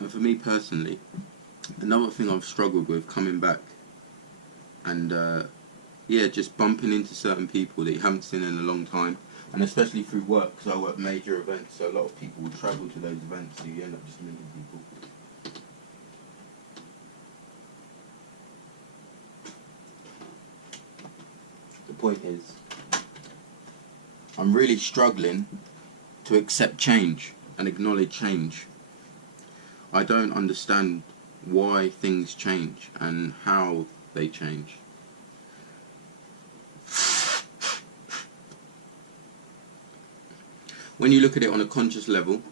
And for me personally, another thing I've struggled with coming back and yeah, just bumping into certain people that you haven't seen in a long time, and especially through work, because I work major events, so a lot of people will travel to those events, so you end up just meeting people. The point is, I'm really struggling to accept change and acknowledge change. I don't understand why things change and how they change. When you look at it on a conscious level,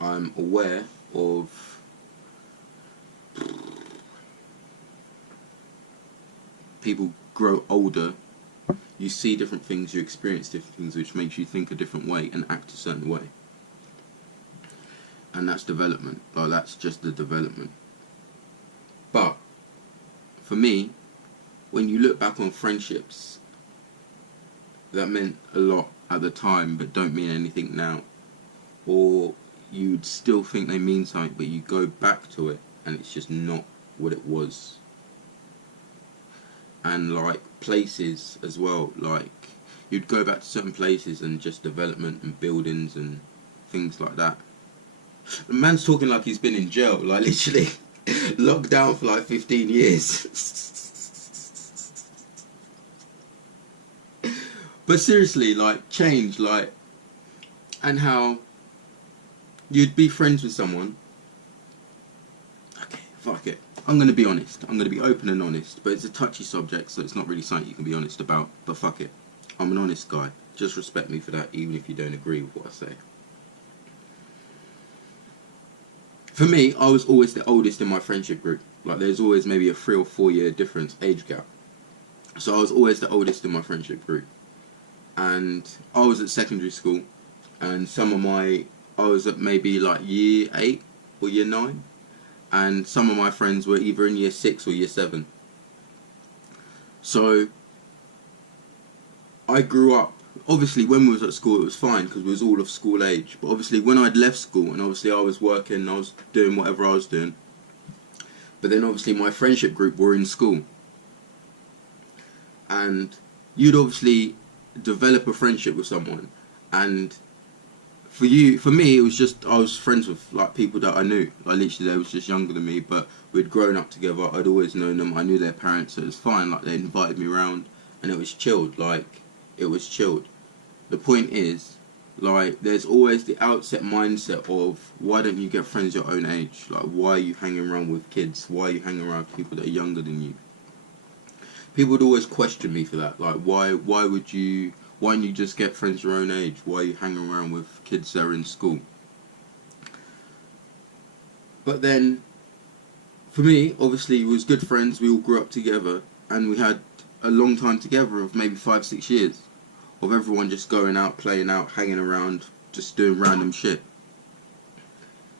I'm aware of people grow older, you see different things, you experience different things, which makes you think a different way and act a certain way. And that's development. Well, that's just the development. But for me, when you look back on friendships that meant a lot at the time but don't mean anything now, or you'd still think they mean something but you go back to it and it's just not what it was. And like places as well, like you'd go back to certain places and just development and buildings and things like that. The man's talking like he's been in jail, like literally locked down for like 15 years. But seriously, like change, like, and how you'd be friends with someone. Okay, fuck it. I'm going to be honest. I'm going to be open and honest. But it's a touchy subject, so it's not really something you can be honest about. But fuck it. I'm an honest guy. Just respect me for that, even if you don't agree with what I say. For me, I was always the oldest in my friendship group. Like, there's always maybe a 3 or 4 year difference, age gap. So I was always the oldest in my friendship group. And I was at secondary school, and I was at maybe like year 8 or year 9, and some of my friends were either in year 6 or year 7. So I grew up obviously when we was at school it was fine because we was all of school age, but obviously when I'd left school and obviously I was working, I was doing whatever I was doing, but then obviously my friendship group were in school, and you'd obviously develop a friendship with someone, and for me, it was just, I was friends with like people that I knew. Like literally, they was just younger than me, but we'd grown up together. I'd always known them. I knew their parents, so it was fine. Like they invited me around, and it was chilled. Like it was chilled. The point is, like, there's always the outset mindset of why don't you get friends your own age? Like, why are you hanging around with kids? Why are you hanging around with people that are younger than you? People would always question me for that. Like, why don't you just get friends your own age? Why are you hanging around with kids that are in school? But then, for me, obviously, we was good friends. We all grew up together, and we had a long time together of maybe 5-6 years of everyone just going out, playing out, hanging around, just doing random shit.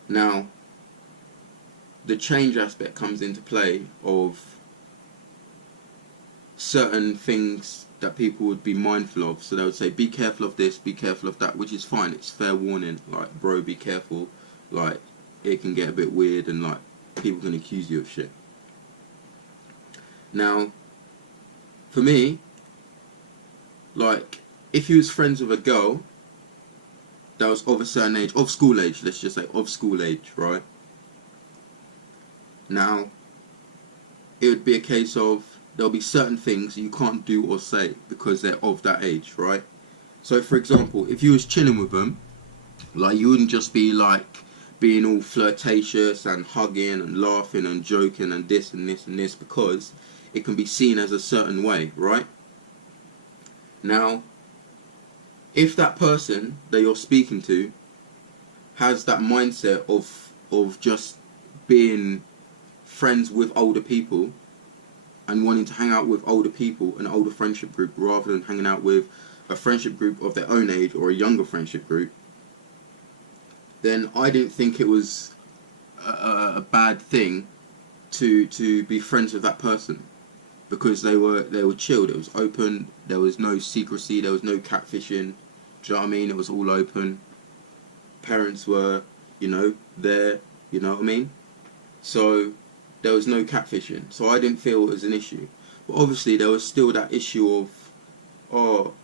Now, the change aspect comes into play of certain things that people would be mindful of. So they would say, be careful of this, be careful of that, which is fine. It's fair warning. Like, bro, be careful. Like, it can get a bit weird and, like, people can accuse you of shit. Now, for me, like, if you was friends with a girl that was of a certain age, of school age, let's just say, of school age, right? Now, it would be a case of, there'll be certain things you can't do or say because they're of that age, right? So, for example, if you was chilling with them, like, you wouldn't just be, like, being all flirtatious and hugging and laughing and joking and this and this and this, because it can be seen as a certain way, right? Now, if that person that you're speaking to has that mindset of just being friends with older people and wanting to hang out with older people, an older friendship group, rather than hanging out with a friendship group of their own age or a younger friendship group, then I didn't think it was a bad thing to be friends with that person, because they were chilled. It was open. There was no secrecy. There was no catfishing. Do you know what I mean? It was all open. Parents were, you know, there. You know what I mean? So there was no catfishing. So I didn't feel it was an issue. But obviously there was still that issue of, oh,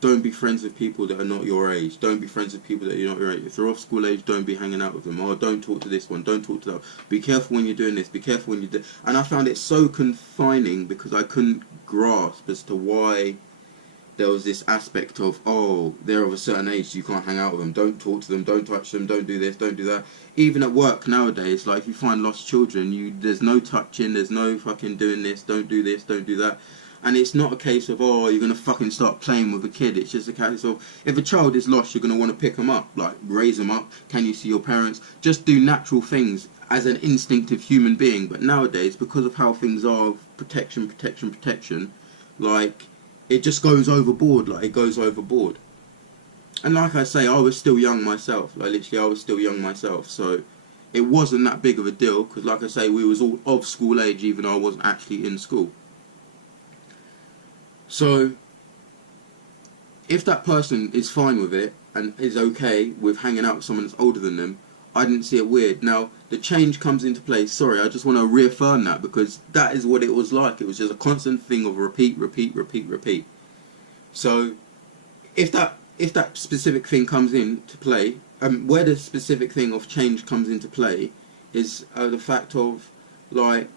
don't be friends with people that are not your age. Don't be friends with people that are not your age. If they're off school age, don't be hanging out with them. Oh, don't talk to this one. Don't talk to that. Be careful when you're doing this. Be careful when you do. And I found it so confining because I couldn't grasp as to why there was this aspect of, oh, they're of a certain age, so you can't hang out with them. Don't talk to them. Don't touch them. Don't do this. Don't do that. Even at work nowadays, like, if you find lost children, there's no touching. There's no fucking doing this. Don't do this. Don't do that. And it's not a case of, oh, you're going to fucking start playing with a kid. It's just a case of, if a child is lost, you're going to want to pick them up, like, raise them up. Can you see your parents? Just do natural things as an instinctive human being. But nowadays, because of how things are, protection, like, it just goes overboard. Like, it goes overboard. And like I say, I was still young myself. Like, literally, I was still young myself. So it wasn't that big of a deal, because like I say, we was all of school age, even though I wasn't actually in school. So, if that person is fine with it and is okay with hanging out with someone that's older than them, I didn't see it weird. Now, the change comes into play. Sorry, I just want to reaffirm that, because that is what it was like. It was just a constant thing of repeat. So, if that specific thing comes into play, where the specific thing of change comes into play is the fact of, like,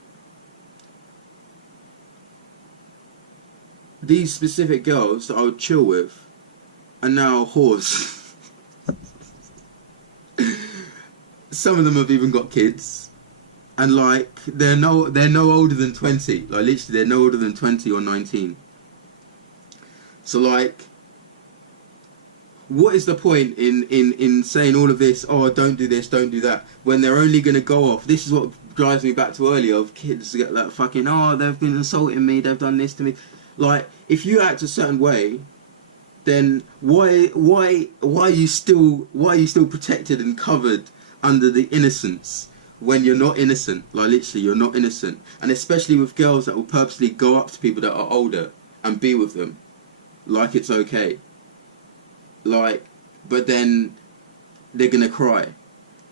these specific girls that I would chill with are now whores. Some of them have even got kids, and like they're no older than 20. Like, literally, they're no older than 20 or 19. So, like, what is the point in saying all of this? Oh, don't do this, don't do that, when they're only gonna go off. This is what drives me back to earlier, of kids get that fucking, oh, they've been insulting me, they've done this to me. Like, if you act a certain way, then why are you still protected and covered under the innocence when you're not innocent? Like, literally, you're not innocent. And especially with girls that will purposely go up to people that are older and be with them like it's okay. like, but then they're gonna cry.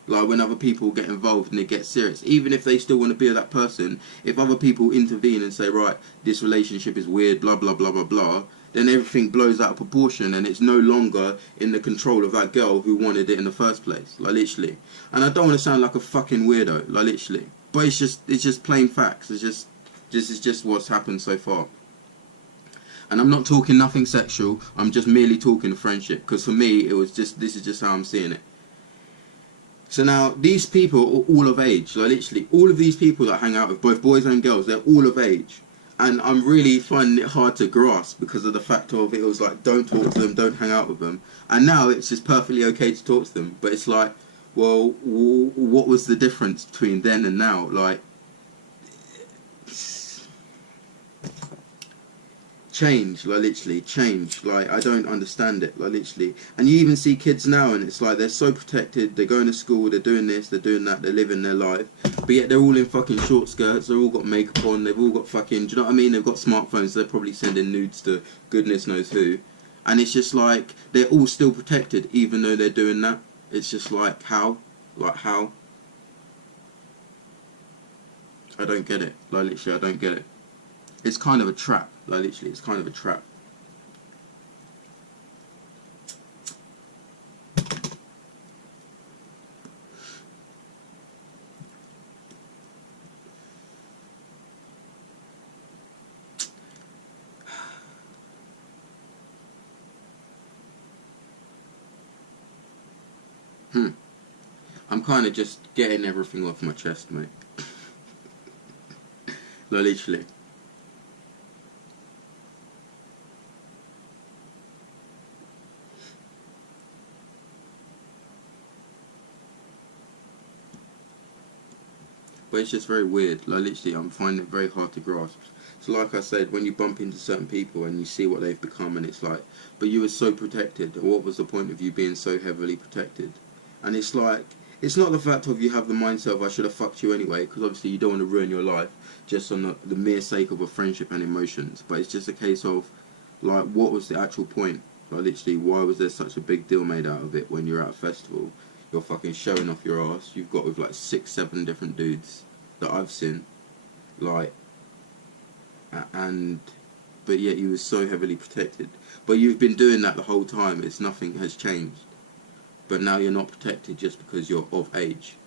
Like when other people get involved and it gets serious, even if they still want to be with that person, if other people intervene and say, right, this relationship is weird, blah blah blah blah blah, then everything blows out of proportion and it's no longer in the control of that girl who wanted it in the first place. Like literally. And I don't want to sound like a fucking weirdo, like literally. But it's just plain facts. It's just what's happened so far. And I'm not talking nothing sexual, I'm just merely talking friendship, because for me it was just, this is just how I'm seeing it. So now, these people are all of age, like literally, all of these people that I hang out with, both boys and girls, they're all of age. And I'm really finding it hard to grasp because of the fact of it was like, don't talk to them, don't hang out with them. And now it's just perfectly okay to talk to them. But it's like, well, what was the difference between then and now? Like, change, like literally, change. Like, I don't understand it, like literally. And you even see kids now and it's like they're so protected, they're going to school, they're doing this, they're doing that, they're living their life. But yet they're all in fucking short skirts, they've all got makeup on, they've all got fucking, do you know what I mean? They've got smartphones, they're probably sending nudes to goodness knows who. And it's just like, they're all still protected even though they're doing that. It's just like, how? Like, how? I don't get it, like literally, I don't get it. It's kind of a trap, like literally, it's kind of a trap. I'm kind of just getting everything off my chest, mate. Like literally. But it's just very weird, like literally I'm finding it very hard to grasp. So like I said, when you bump into certain people and you see what they've become and it's like, but you were so protected, what was the point of you being so heavily protected? And it's like, it's not the fact of you have the mindset of I should have fucked you anyway, because obviously you don't want to ruin your life just on the mere sake of a friendship and emotions, but it's just a case of like, what was the actual point? Like literally, why was there such a big deal made out of it when you're at a festival? You're fucking showing off your ass. You've got with like 6, 7 different dudes that I've seen, like, and but yet you were so heavily protected. But you've been doing that the whole time. It's nothing has changed. But now you're not protected just because you're of age.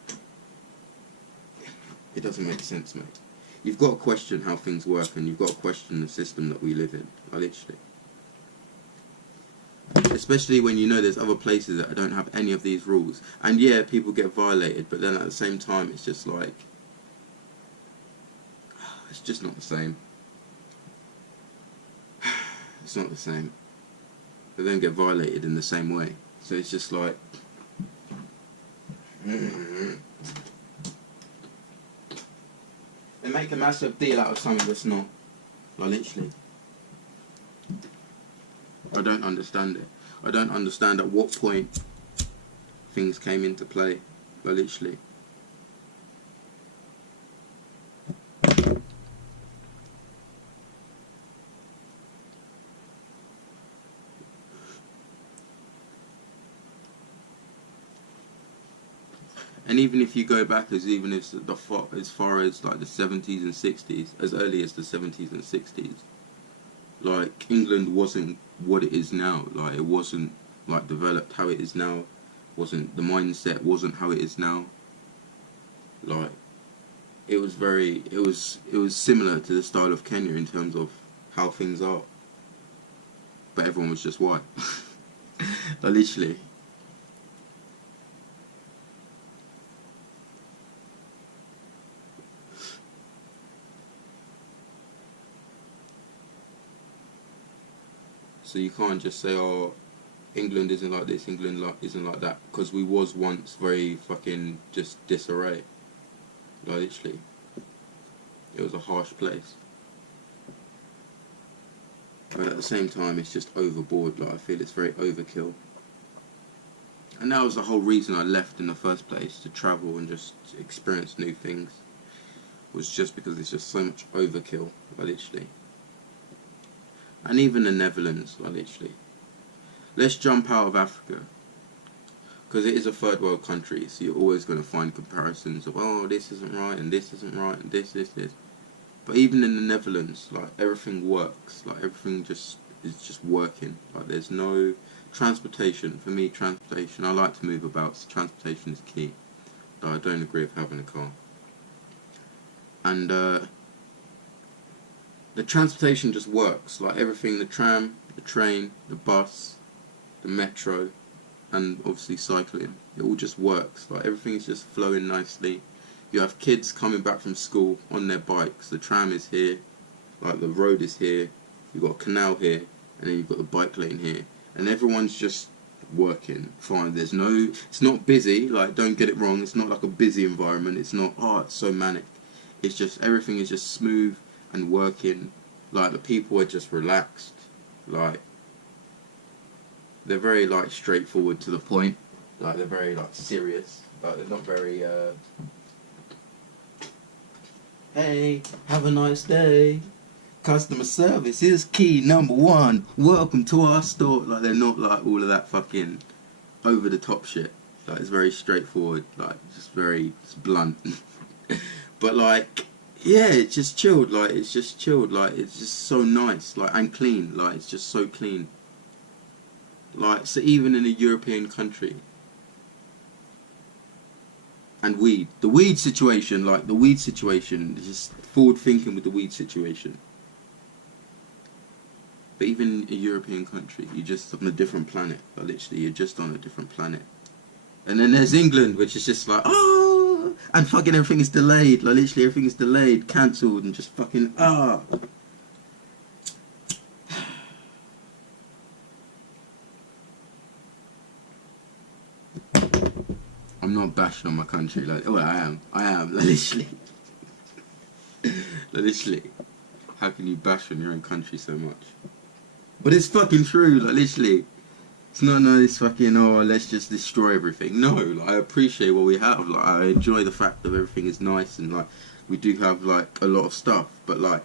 It doesn't make sense, mate. You've got to question how things work, and you've got to question the system that we live in. Literally. Especially when you know there's other places that don't have any of these rules. And yeah, people get violated, but then at the same time it's just like, it's just not the same. It's not the same. They don't get violated in the same way. So it's just like, they make a massive deal out of something that's not. Like literally. I don't understand it. I don't understand at what point things came into play. Like literally. And even if you go back as far as like the 70s and 60s, as early as the 70s and 60s, like England wasn't what it is now. Like it wasn't like developed how it is now. Wasn't the mindset wasn't how it is now. Like it was similar to the style of Kenya in terms of how things are. But everyone was just white. Like literally. So you can't just say, oh, England isn't like this, England isn't like that, because we was once very fucking just disarray. Like literally. It was a harsh place. But at the same time, it's just overboard. Like I feel it's very overkill. And that was the whole reason I left in the first place, to travel and just experience new things. Was just because it's just so much overkill. Like literally. And even the Netherlands, like literally. let's jump out of Africa, because it is a third world country, so you're always going to find comparisons of, oh, this isn't right, and this isn't right, and this. But even in the Netherlands, like, everything works. Like, everything just is just working. Like, there's no transportation. For me, transportation, I like to move about, so transportation is key. Like, I don't agree with having a car. And the transportation just works. Like, everything, the tram, the train, the bus, the metro, and obviously cycling, it all just works. Like, everything is just flowing nicely. You have kids coming back from school on their bikes. The tram is here, like, the road is here, you've got a canal here, and then you've got the bike lane here, and everyone's just working fine. There's no, it's not busy, like, don't get it wrong, it's not like a busy environment, it's not, oh, it's so manic. It's just, everything is just smooth and working. Like, the people are just relaxed. Like, they're very, like, straightforward to the point. Like, they're very, like, serious. Like, they're not very, hey, have a nice day. Customer service is key number 1. Welcome to our store. Like, they're not, like, all of that fucking over the top shit. Like, it's very straightforward. Like, just very, just blunt. But, like, yeah, it's just chilled. Like, it's just chilled. Like, it's just so nice. Like, and clean. Like, it's just so clean. Like, so even in a European country, and weed, the weed situation, like, the weed situation, is just forward thinking with the weed situation. But even in a European country, you're just on a different planet. Like, literally, you're just on a different planet. And then there's England, which is just like, oh, and fucking everything is delayed. Like, literally everything is delayed, cancelled, and just fucking, ah. I'm not bashing on my country, like, well, I am, like, literally. Like, literally, how can you bash on your own country so much? But it's fucking true, like, literally. It's not this fucking, oh, let's just destroy everything. No, like, I appreciate what we have. Like, I enjoy the fact that everything is nice, and, like, we do have, like, a lot of stuff. But, like,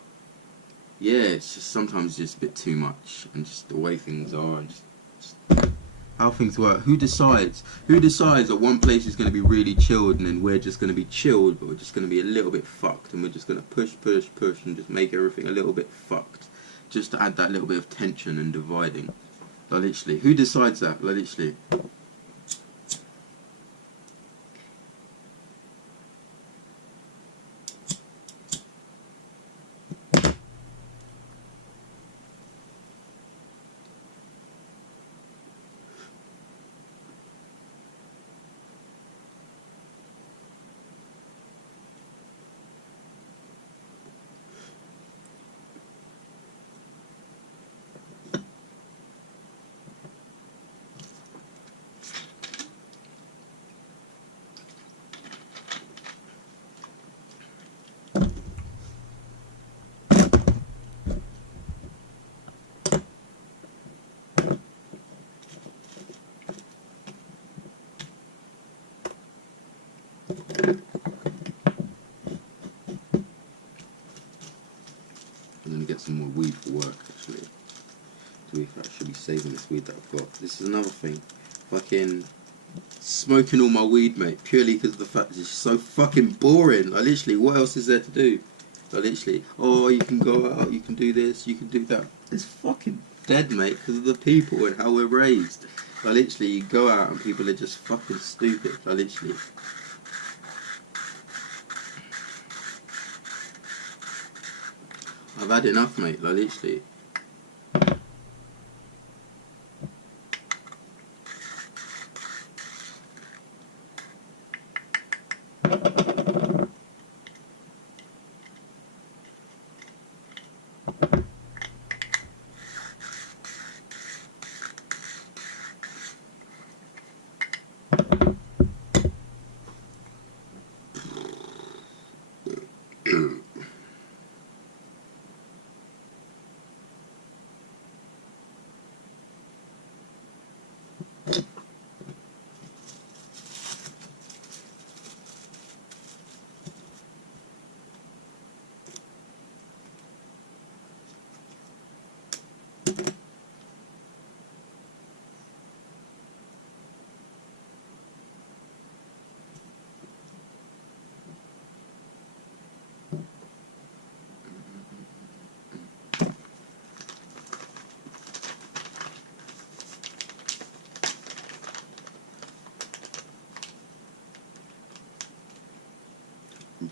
yeah, it's just sometimes just a bit too much, and just the way things are, and just how things work. Who decides? Who decides that one place is going to be really chilled, and then we're just going to be chilled, but we're just going to be a little bit fucked, and we're just going to push, and just make everything a little bit fucked, just to add that little bit of tension and dividing. Like, literally, who decides that? Like, literally. I'm gonna get some more weed for work, actually. I should be saving this weed that I've got. This is another thing. Fucking smoking all my weed, mate, purely because of the fact that it's so fucking boring. Like, literally, what else is there to do? Like, literally, oh, you can go out, you can do this, you can do that. It's fucking dead, mate, because of the people and how we're raised. Like, literally, you go out and people are just fucking stupid. Like, literally. I've had enough, mate. Like, literally.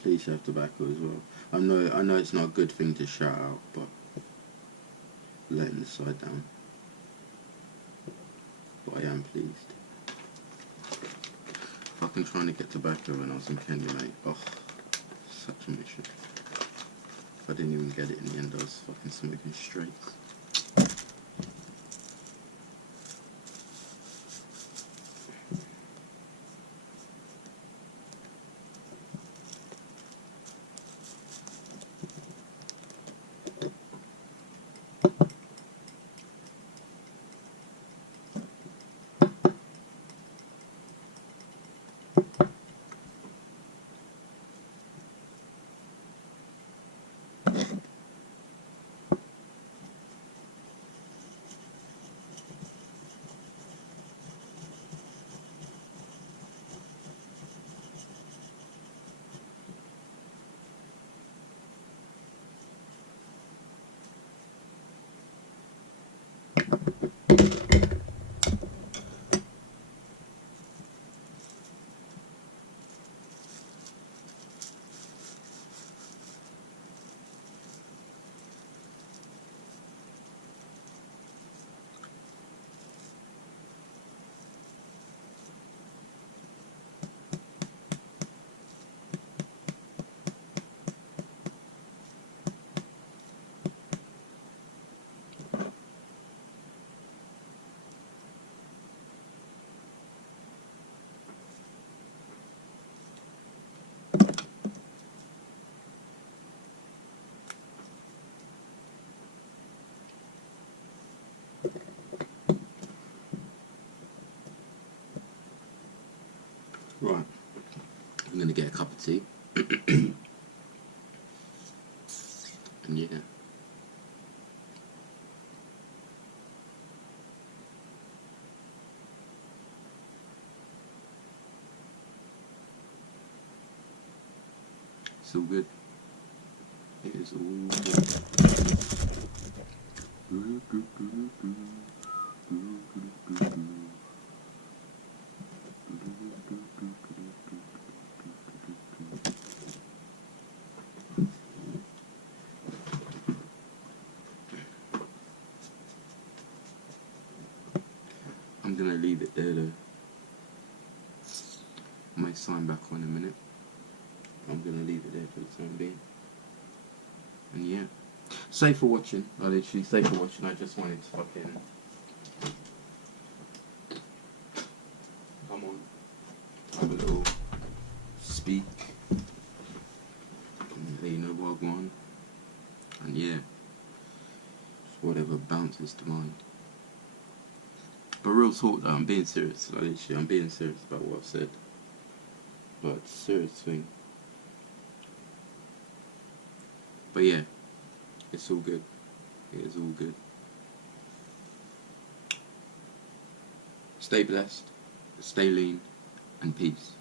pleased you have tobacco as well. I know it's not a good thing to shout out, but letting the side down. But I am pleased. Fucking trying to get tobacco when I was in Kenya, mate. Oh, such a mission. If I didn't even get it in the end, I was fucking smoking straights. Right, I'm gonna get a cup of tea. And yeah. It's all good. It is all good. I'm gonna leave it there though. I might sign back on in a minute. I'm gonna leave it there for the time being. And yeah. Safe for watching. I literally safe for watching. I just wanted to fucking come on, have a little speak, and let you know what I want. And yeah, just whatever bounces to mind. But real talk though, I'm being serious. Like literally, I'm being serious about what I've said. But it's a serious thing. But yeah, it's all good. It is all good. Stay blessed, stay lean, and peace.